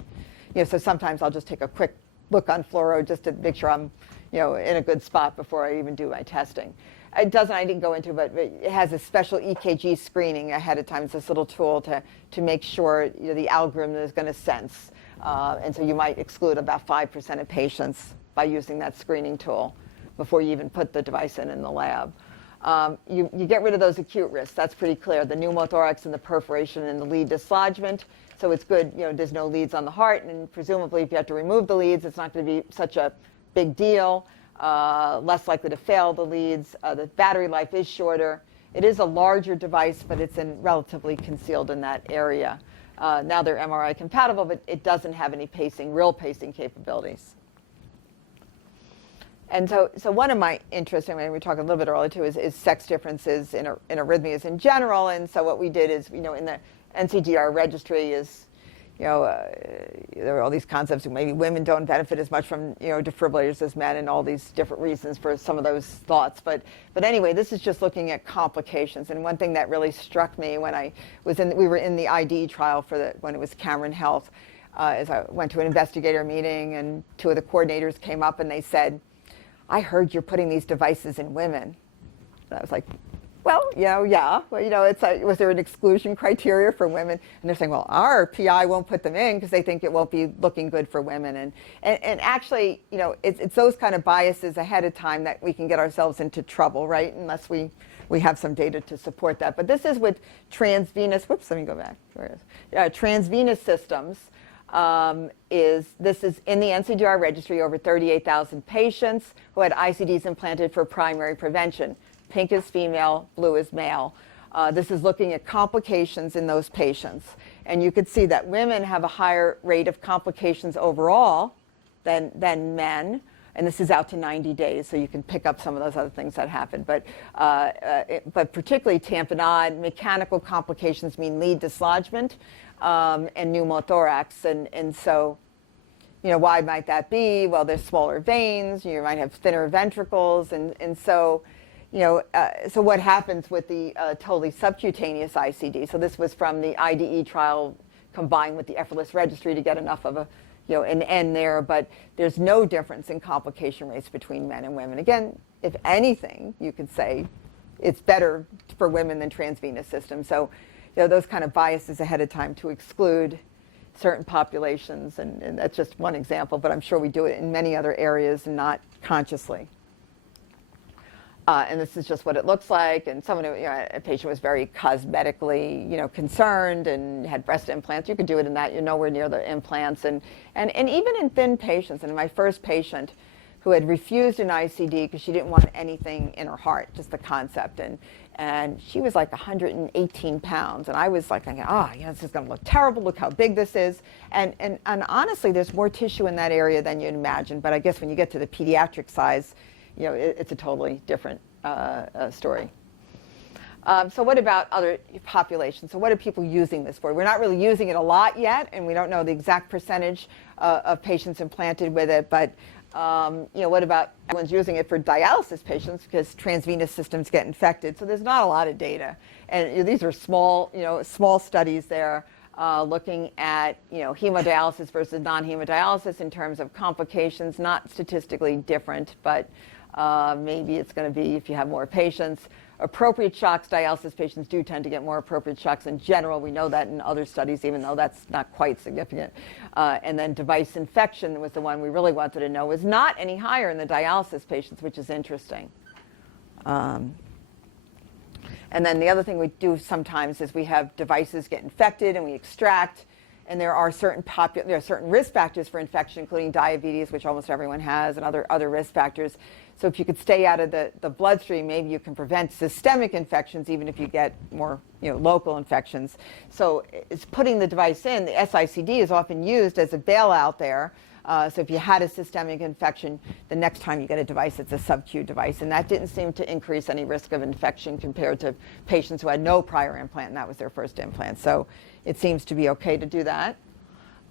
so sometimes I'll just take a quick look on fluoro just to make sure I'm, in a good spot before I even do my testing. I didn't go into, but it has a special EKG screening ahead of time. It's this little tool to make sure the algorithm is going to sense. And so you might exclude about 5% of patients by using that screening tool before you even put the device in the lab. You get rid of those acute risks. That's pretty clear. The pneumothorax and the perforation and the lead dislodgement. So it's good, there's no leads on the heart. And presumably if you have to remove the leads, it's not going to be such a big deal. Less likely to fail the leads. The battery life is shorter. It is a larger device, but it's relatively concealed in that area. Now they're MRI compatible, but it doesn't have any real pacing capabilities. And so one of my interests, and we were talking a little bit earlier too, is sex differences in arrhythmias in general. And so what we did is, in the NCDR registry is, there are all these concepts. Maybe women don't benefit as much from defibrillators as men, and all these different reasons for some of those thoughts. But anyway, this is just looking at complications. And one thing that really struck me when we were in the ID trial when it was Cameron Health, is I went to an investigator meeting, and 2 of the coordinators came up and they said, "I heard you're putting these devices in women." And I was like, Well, yeah. Well, it's like, was there an exclusion criteria for women? And they're saying, well, our PI won't put them in because they think it won't be looking good for women. And actually, it's those kind of biases ahead of time that we can get ourselves into trouble, right? Unless we have some data to support that. But this is with transvenous, whoops, let me go back. Where is it? Transvenous systems. This is in the NCDR registry, over 38,000 patients who had ICDs implanted for primary prevention. Pink is female, blue is male. This is looking at complications in those patients. And you could see that women have a higher rate of complications overall than men. And this is out to 90 days, so you can pick up some of those other things that happen. But particularly tamponade, mechanical complications mean lead dislodgement and pneumothorax. And so, why might that be? Well, there's smaller veins, you might have thinner ventricles, and so, so what happens with the totally subcutaneous ICD? So this was from the IDE trial combined with the F.A.C.C registry to get enough of an N there, but there's no difference in complication rates between men and women. Again, if anything, you could say it's better for women than transvenous systems. So, those kind of biases ahead of time to exclude certain populations, and that's just one example, but I'm sure we do it in many other areas and not consciously. And this is just what it looks like. And someone, a patient was very cosmetically, concerned and had breast implants. You could do it in that. You're nowhere near the implants. And even in thin patients. And my first patient who had refused an ICD because she didn't want anything in her heart, just the concept. And she was like 118 pounds. And I was like, this is going to look terrible. Look how big this is. And honestly, there's more tissue in that area than you'd imagine. But I guess when you get to the pediatric size, it's a totally different story. So what about other populations? So what are people using this for? We're not really using it a lot yet, and we don't know the exact percentage of patients implanted with it. But what about everyone's using it for dialysis patients because transvenous systems get infected? So there's not a lot of data, and these are small studies there. Looking at hemodialysis versus non-hemodialysis in terms of complications, not statistically different, but maybe it's going to be if you have more patients. Appropriate shocks, dialysis patients do tend to get more appropriate shocks in general. We know that in other studies, even though that's not quite significant. And then device infection was the one we really wanted to know, was not any higher in the dialysis patients, which is interesting. And then the other thing we do sometimes is we have devices get infected and we extract, and there are certain risk factors for infection, including diabetes, which almost everyone has, and other risk factors. So if you could stay out of the bloodstream, maybe you can prevent systemic infections, even if you get more local infections. So it's putting the device in. The SICD is often used as a bailout there. So if you had a systemic infection, the next time you get a device, it's a sub-Q device. And that didn't seem to increase any risk of infection compared to patients who had no prior implant, and that was their first implant. So it seems to be okay to do that.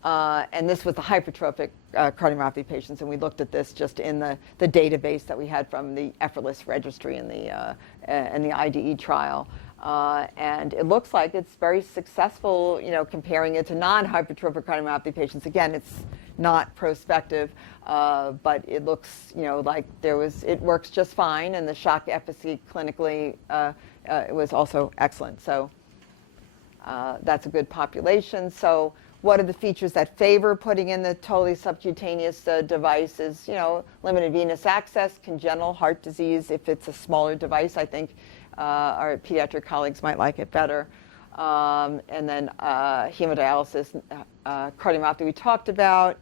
And this was the hypertrophic cardiomyopathy patients, and we looked at this just in the database that we had from the F.A.C.C registry and the IDE trial. And it looks like it's very successful, comparing it to non-hypertrophic cardiomyopathy patients. Again, it's not prospective, but it looks, like it works just fine, and the shock efficacy clinically it was also excellent. So that's a good population. So what are the features that favor putting in the totally subcutaneous devices? Limited venous access, congenital heart disease. If it's a smaller device, I think our pediatric colleagues might like it better. And then hemodialysis, cardiomyopathy we talked about.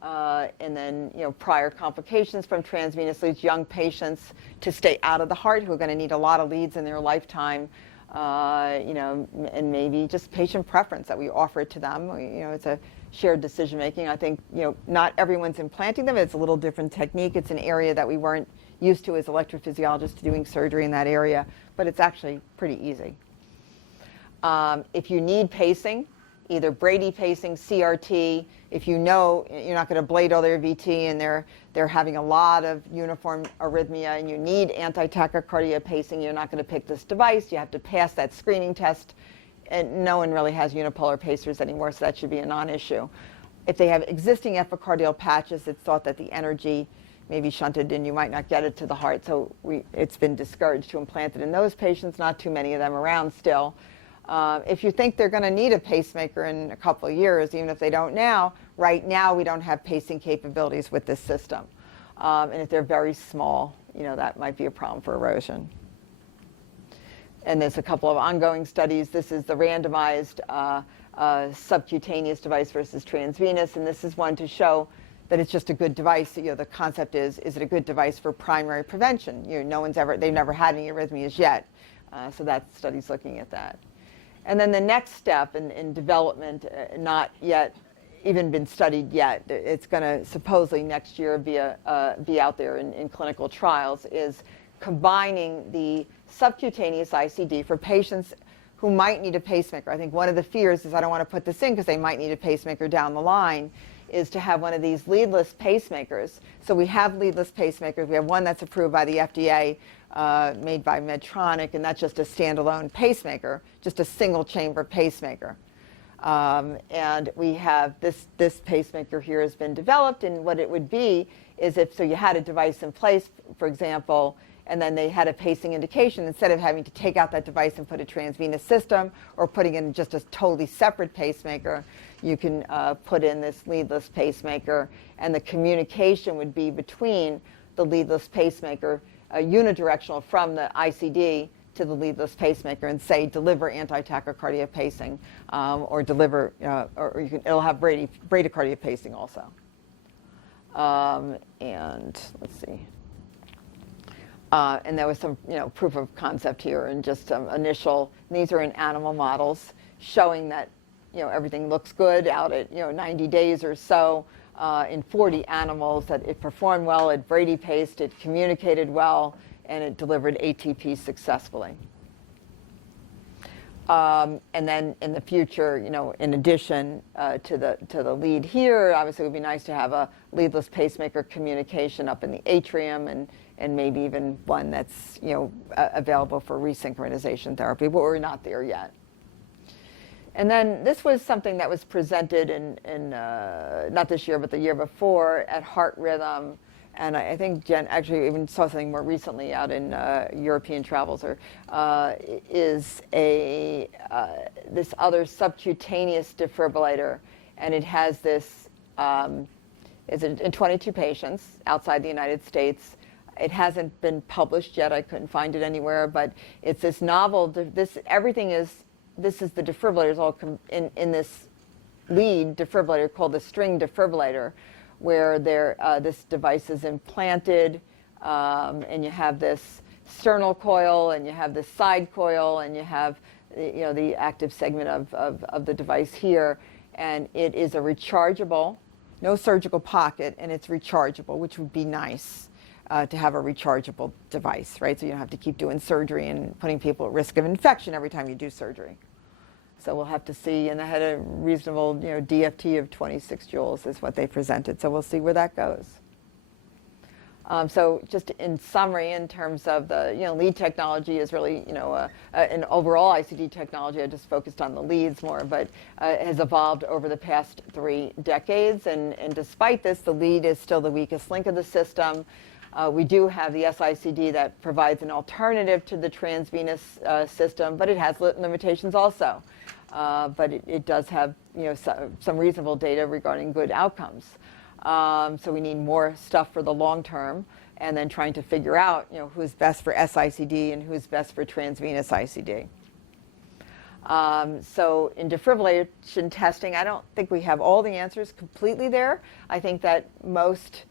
And then, prior complications from transvenous leads, young patients to stay out of the heart who are going to need a lot of leads in their lifetime. And maybe just patient preference that we offer it to them. It's a shared decision making. I think, not everyone's implanting them. It's a little different technique. It's an area that we weren't used to as electrophysiologists doing surgery in that area, but it's actually pretty easy. If you need pacing, either Brady pacing, CRT, if you're not going to ablate all their VT and they're having a lot of uniform arrhythmia and you need anti-tachycardia pacing, you're not going to pick this device. You have to pass that screening test, and no one really has unipolar pacers anymore, so that should be a non-issue. If they have existing epicardial patches, it's thought that the energy maybe shunted and you might not get it to the heart. So it's been discouraged to implant it in those patients, not too many of them around still. If you think they're going to need a pacemaker in a couple of years, even if they don't now, right now we don't have pacing capabilities with this system. And if they're very small, that might be a problem for erosion. And there's a couple of ongoing studies. This is the randomized subcutaneous device versus transvenous, and this is one to show that it's just a good device. The concept is it a good device for primary prevention? They've never had any arrhythmias yet, so that study's looking at that. And then the next step in development, not yet even been studied yet, it's going to supposedly next year be out there in clinical trials, is combining the subcutaneous ICD for patients who might need a pacemaker. I think one of the fears is I don't want to put this in because they might need a pacemaker down the line, is to have one of these leadless pacemakers. So we have leadless pacemakers. We have one that's approved by the FDA, made by Medtronic, and that's just a standalone pacemaker, just a single chamber pacemaker. And we have this pacemaker here has been developed, and what it would be is if you had a device in place, for example, and then they had a pacing indication, instead of having to take out that device and put a transvenous system or putting in just a totally separate pacemaker, you can put in this leadless pacemaker, and the communication would be between the leadless pacemaker, unidirectional from the ICD to the leadless pacemaker, and say deliver anti-tachycardia pacing, or deliver, it'll have bradycardia pacing also. And let's see. And there was some, proof of concept here, and just some initial. These are in animal models showing that, everything looks good out at 90 days or so in 40 animals, that it performed well, it brady-paced, it communicated well, and it delivered ATP successfully. And then in the future, in addition to the lead here, obviously it would be nice to have a leadless pacemaker communication up in the atrium, and maybe even one that's available for resynchronization therapy, but we're not there yet. And then this was something that was presented in not this year, but the year before at Heart Rhythm. And I think Jen actually even saw something more recently out in European Travels, is this other subcutaneous defibrillator, and it has this, is in 22 patients outside the United States. It hasn't been published yet. I couldn't find it anywhere, but it's this novel. This is the defibrillators all in this lead defibrillator called the string defibrillator, where this device is implanted, and you have this sternal coil, and you have this side coil, and you have the active segment of the device here, and it is a rechargeable, no surgical pocket, and it's rechargeable, which would be nice to have a rechargeable device, right? So you don't have to keep doing surgery and putting people at risk of infection every time you do surgery. So we'll have to see, and they had a reasonable, DFT of 26 joules is what they presented. So we'll see where that goes. So just in summary, in terms of the, lead technology is really, an overall ICD technology. I just focused on the leads more, but has evolved over the past 3 decades. And despite this, the lead is still the weakest link of the system. We do have the SICD that provides an alternative to the transvenous system, but it has limitations also. But it does have some reasonable data regarding good outcomes. So we need more stuff for the long term, and then trying to figure out who's best for SICD and who's best for transvenous ICD. So in defibrillation testing, I don't think we have all the answers completely there. I think that most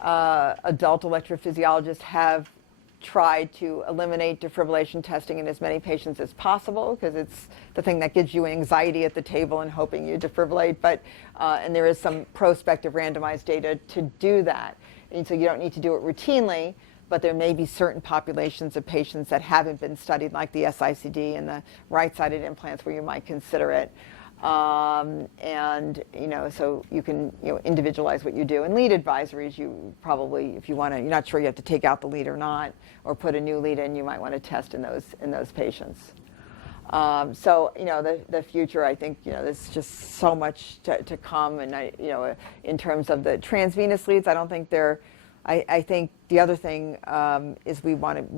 adult electrophysiologists have tried to eliminate defibrillation testing in as many patients as possible, because it's the thing that gives you anxiety at the table and hoping you defibrillate. But and there is some prospective randomized data to do that, and so you don't need to do it routinely, but there may be certain populations of patients that haven't been studied, like the SICD and the right-sided implants, where you might consider it. And so you can individualize what you do. And lead advisories, you probably, if you want to, you're not sure you have to take out the lead or not, or put a new lead in, you might want to test in those patients. So the future, I think there's just so much to come, and in terms of the transvenous leads, I I think the other thing is we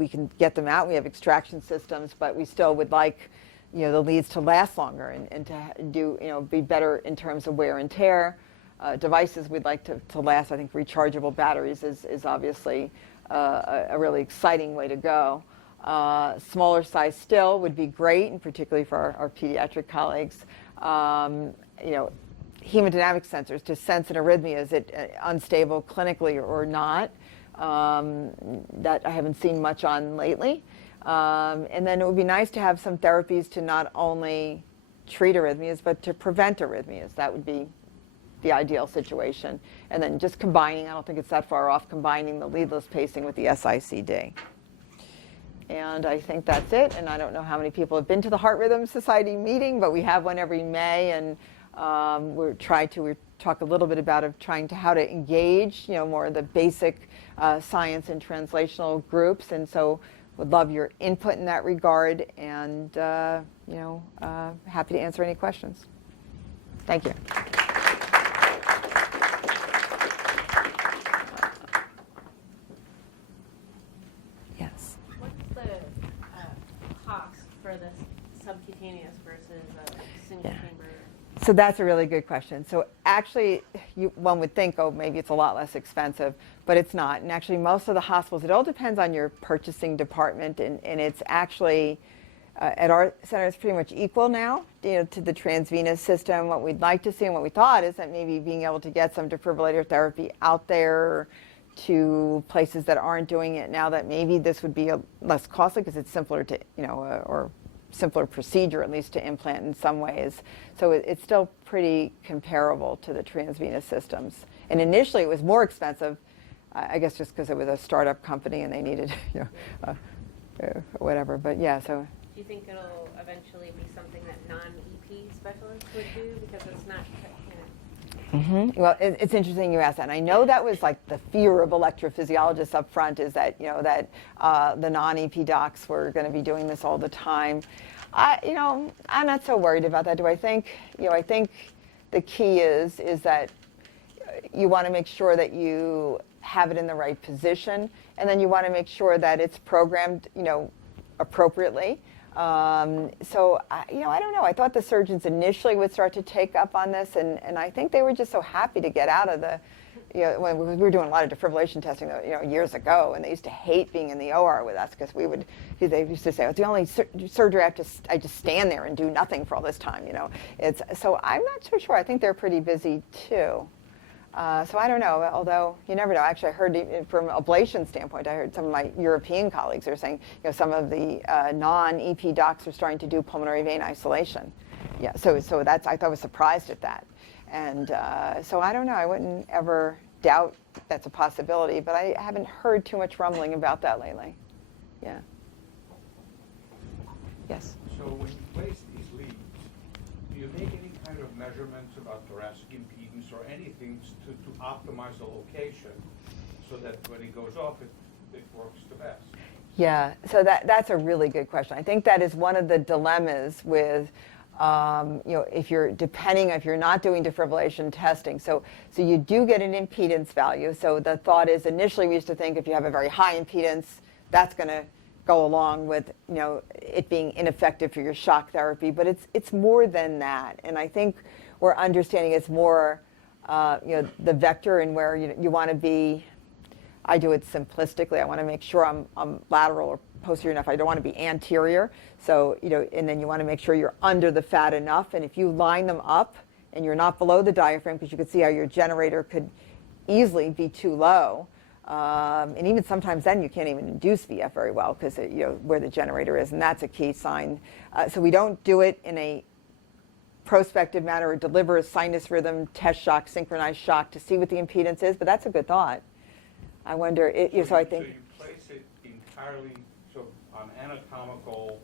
can get them out. We have extraction systems, but we still would like, the leads to last longer and to do, be better in terms of wear and tear. Devices we'd like to last. I think rechargeable batteries is obviously a really exciting way to go. Smaller size still would be great, and particularly for our pediatric colleagues. Hemodynamic sensors to sense an arrhythmia, is it unstable clinically or not? That I haven't seen much on lately. And then it would be nice to have some therapies to not only treat arrhythmias, but to prevent arrhythmias. That would be the ideal situation. And then just combining, I don't think it's that far off, combining the leadless pacing with the SICD. And I think that's it. And I don't know how many people have been to the Heart Rhythm Society meeting, but we have one every May, and we talk a little bit about how to engage, more of the basic science and translational groups. And so would love your input in that regard, and happy to answer any questions. Thank you. Yes. What's the cost for the subcutaneous versus a single chamber? So that's a really good question. So actually, one would think, oh, maybe it's a lot less expensive, but it's not. And actually, most of the hospitals, it all depends on your purchasing department, and it's actually, at our center, it's pretty much equal now, to the transvenous system. What we'd like to see and what we thought is that maybe being able to get some defibrillator therapy out there to places that aren't doing it now, that maybe this would be less costly because it's simpler to, or simpler procedure, at least to implant in some ways. So it's still pretty comparable to the transvenous systems. And initially it was more expensive, I guess just because it was a startup company and they needed, whatever. But yeah, so. Do you think it'll eventually be something that non-EP specialists would do, because it's not, Mm-hmm. Well, it's interesting you asked that. And I know that was like the fear of electrophysiologists up front, is that, the non-EP docs were going to be doing this all the time. I'm not so worried about that. Do I think, I think the key is that you want to make sure that you have it in the right position, and then you want to make sure that it's programmed, appropriately. So I don't know. I thought the surgeons initially would start to take up on this, and I think they were just so happy to get out of the, when we were doing a lot of defibrillation testing, years ago, and they used to hate being in the OR with us because they used to say, it's the only surgery I just stand there and do nothing for all this time, so I'm not so sure. I think they're pretty busy too. So I don't know, although you never know. Actually, I heard from an ablation standpoint, I heard some of my European colleagues are saying, some of the non-EP docs are starting to do pulmonary vein isolation. Yeah, so that's, I thought I was surprised at that. And so I don't know, I wouldn't ever doubt that's a possibility, but I haven't heard too much rumbling about that lately. Yeah. Yes? So when you place these leads, do you make any kind of measurements about thoracic impedance or anything to optimize the location so that when it goes off, it works the best? Yeah, so that's a really good question. I think that is one of the dilemmas with, if you're not doing defibrillation testing. So you do get an impedance value. So the thought is, initially we used to think if you have a very high impedance, that's going to go along with, it being ineffective for your shock therapy. But it's more than that. And I think we're understanding it's more, the vector and where you want to be. I do it simplistically. I want to make sure I'm lateral or posterior enough. I don't want to be anterior. So, and then you want to make sure you're under the fat enough. And if you line them up and you're not below the diaphragm, because you can see how your generator could easily be too low. And even sometimes then you can't even induce VF very well because where the generator is, and that's a key sign. So we don't do it in a prospective manner or deliver a sinus rhythm, test shock, synchronized shock to see what the impedance is, but that's a good thought. I wonder, so I think... So you place it entirely on anatomical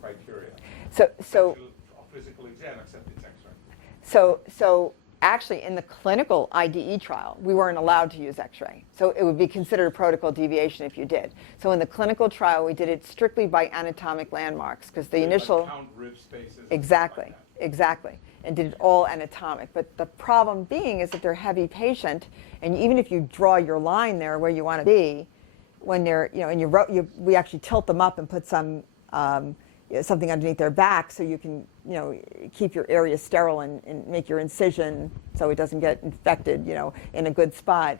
criteria? So a physical exam, except it's X-ray. So actually in the clinical IDE trial, we weren't allowed to use X-ray. So it would be considered a protocol deviation if you did. So in the clinical trial, we did it strictly by anatomic landmarks because the initial... Count rib spaces. Exactly. Like Exactly. and did it all anatomic. But the problem being is if they're a heavy patient, and even if you draw your line there where you want to be, when they're, and we actually tilt them up and put some something underneath their back so you can, keep your area sterile and make your incision so it doesn't get infected, in a good spot.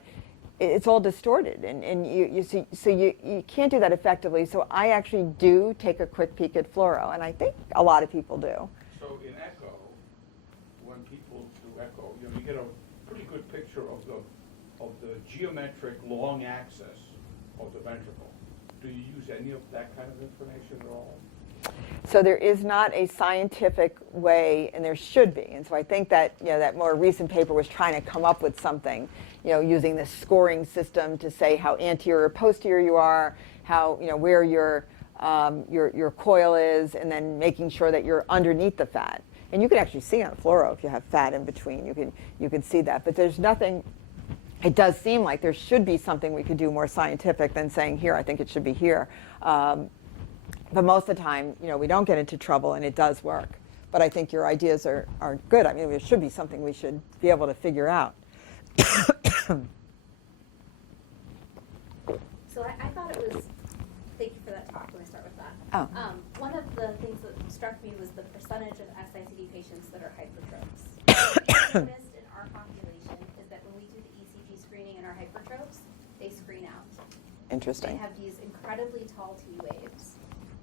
It's all distorted, and you see, so you can't do that effectively. So I actually do take a quick peek at fluoro, and I think a lot of people do. So in echo, when people do echo, you get a pretty good picture of the geometric long axis of the ventricle. Do you use any of that kind of information at all? So there is not a scientific way, and there should be. And so I think that that more recent paper was trying to come up with something, using this scoring system to say how anterior or posterior you are, how where your coil is, and then making sure that you're underneath the fat. And you can actually see on fluoro if you have fat in between. You can see that, but there's nothing. It does seem like there should be something we could do more scientific than saying here. I think it should be here. But most of the time, we don't get into trouble, and it does work. But I think your ideas are good. I mean, there should be something we should be able to figure out. So I thought it was, thank you for that talk, let me start with that. Oh. One of the things that struck me was the percentage of SICD patients that are hypertropes. What I noticed in our population is that when we do the ECG screening in our hypertropes, they screen out. Interesting. They have these incredibly tall T waves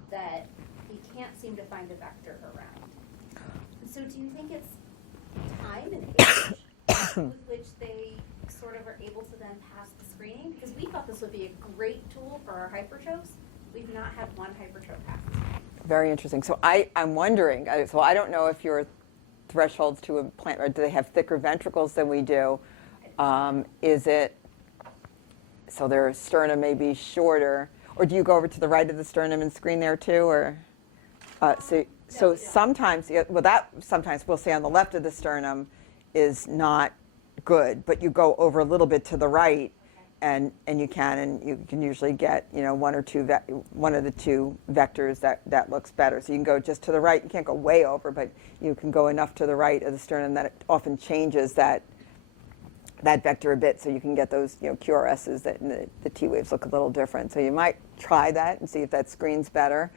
that we can't seem to find a vector around. So do you think it's time and age with which they sort of are able to then pass the screening? Because we thought this would be a great tool for our hypertropes. We've not had one hypertrope pass. Very interesting. So I'm wondering, so I don't know if your thresholds to implant, or do they have thicker ventricles than we do? Is it, so their sternum may be shorter, or do you go over to the right of the sternum and screen there too, or? So sometimes, sometimes we'll say on the left of the sternum is not good, but you go over a little bit to the right, and you can usually get one of the two vectors that looks better. So you can go just to the right. You can't go way over, but you can go enough to the right of the sternum that it often changes that vector a bit, so you can get those QRSs that the T waves look a little different. So you might try that and see if that screens better.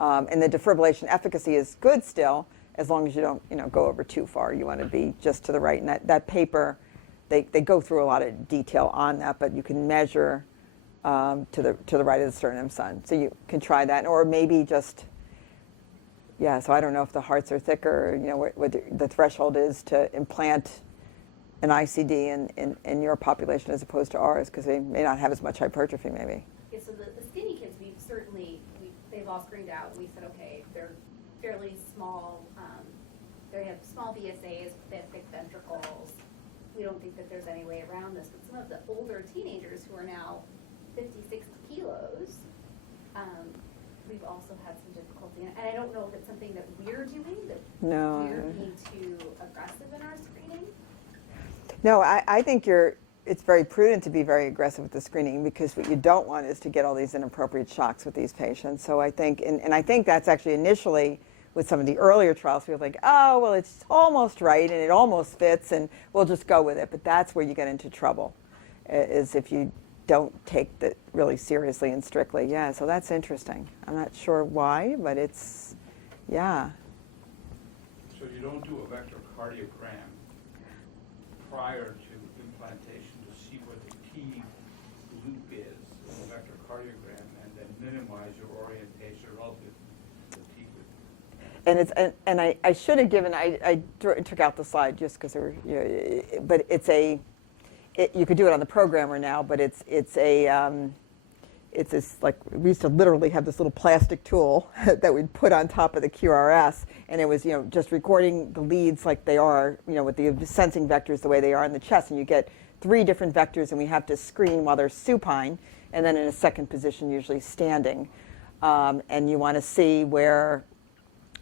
And the defibrillation efficacy is good still, as long as you don't go over too far. You want to be just to the right. And that paper, they go through a lot of detail on that, but you can measure to the right of the sternum sun. So you can try that, or maybe just, so I don't know if the hearts are thicker, what the threshold is to implant an ICD in your population as opposed to ours, because they may not have as much hypertrophy maybe. Yeah, so the skinny kids, they've all screened out. We said, okay, they're fairly small, they have small VSAs, they have thick ventricles. We don't think that there's any way around this, but some of the older teenagers who are now 50, 60 kilos, we've also had some difficulty. And I don't know if it's something that we're doing, that we're being too aggressive in our screening. No, I think it's very prudent to be very aggressive with the screening, because what you don't want is to get all these inappropriate shocks with these patients. So I think, and I think that's actually initially with some of the earlier trials, we were like, oh, well, it's almost right and it almost fits and we'll just go with it. But that's where you get into trouble, is if you don't take that really seriously and strictly. Yeah, so that's interesting. I'm not sure why, but it's, yeah. So you don't do a vector cardiogram prior to implantation to see what the key loop is in the vector cardiogram, and then minimize your orientation relative to the T loop. And I should have given, I took out the slide just because there were, but you could do it on the programmer now, but it's this, like, we used to literally have this little plastic tool that we'd put on top of the QRS, and it was, just recording the leads like they are, with the sensing vectors the way they are in the chest, and you get 3 different vectors, and we have to screen while they're supine, and then in a second position, usually standing. And you want to see where,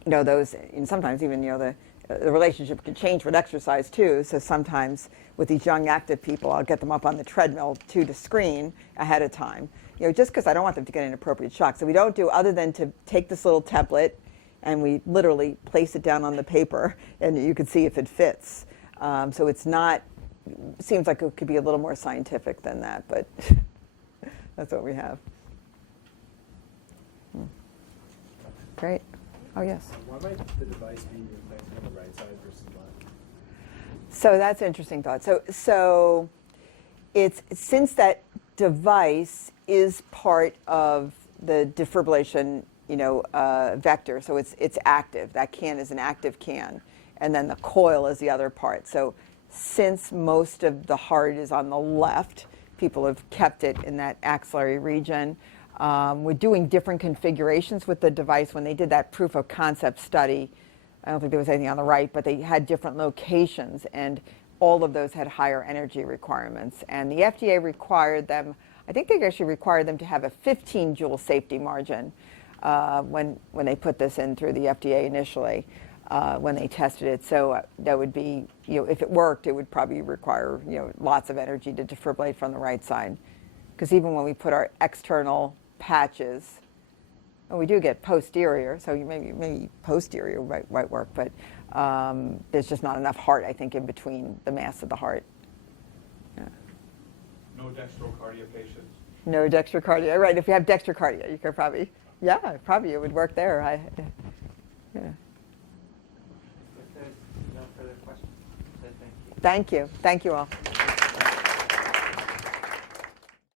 those, and sometimes even, the relationship can change with exercise too. So sometimes with these young active people, I'll get them up on the treadmill too to screen ahead of time. Just because I don't want them to get inappropriate shocks. So we don't do other than to take this little template and we literally place it down on the paper, and you can see if it fits. So it's not, seems like it could be a little more scientific than that, but that's what we have. Great. Oh, yes. Why might the device be implanted on the right side versus left? So that's an interesting thought. So it's, since that device is part of the defibrillation, vector, so it's active. That can is an active can, and then the coil is the other part. So since most of the heart is on the left, people have kept it in that axillary region. We're doing different configurations with the device. When they did that proof of concept study, I don't think there was anything on the right, but they had different locations, and all of those had higher energy requirements. And the FDA required them, I think they actually required them to have a 15 joule safety margin when they put this in through the FDA initially, when they tested it. So that would be, if it worked, it would probably require, lots of energy to defibrillate from the right side. Because even when we put our external patches, and we do get posterior, so maybe posterior might work, but there's just not enough heart, I think, in between the mass of the heart. Yeah. No dextrocardia patients. No dextrocardia, right? If you have dextrocardia, you could probably, probably it would work there. Yeah. If there's no further questions, say thank you. Thank you. Thank you all.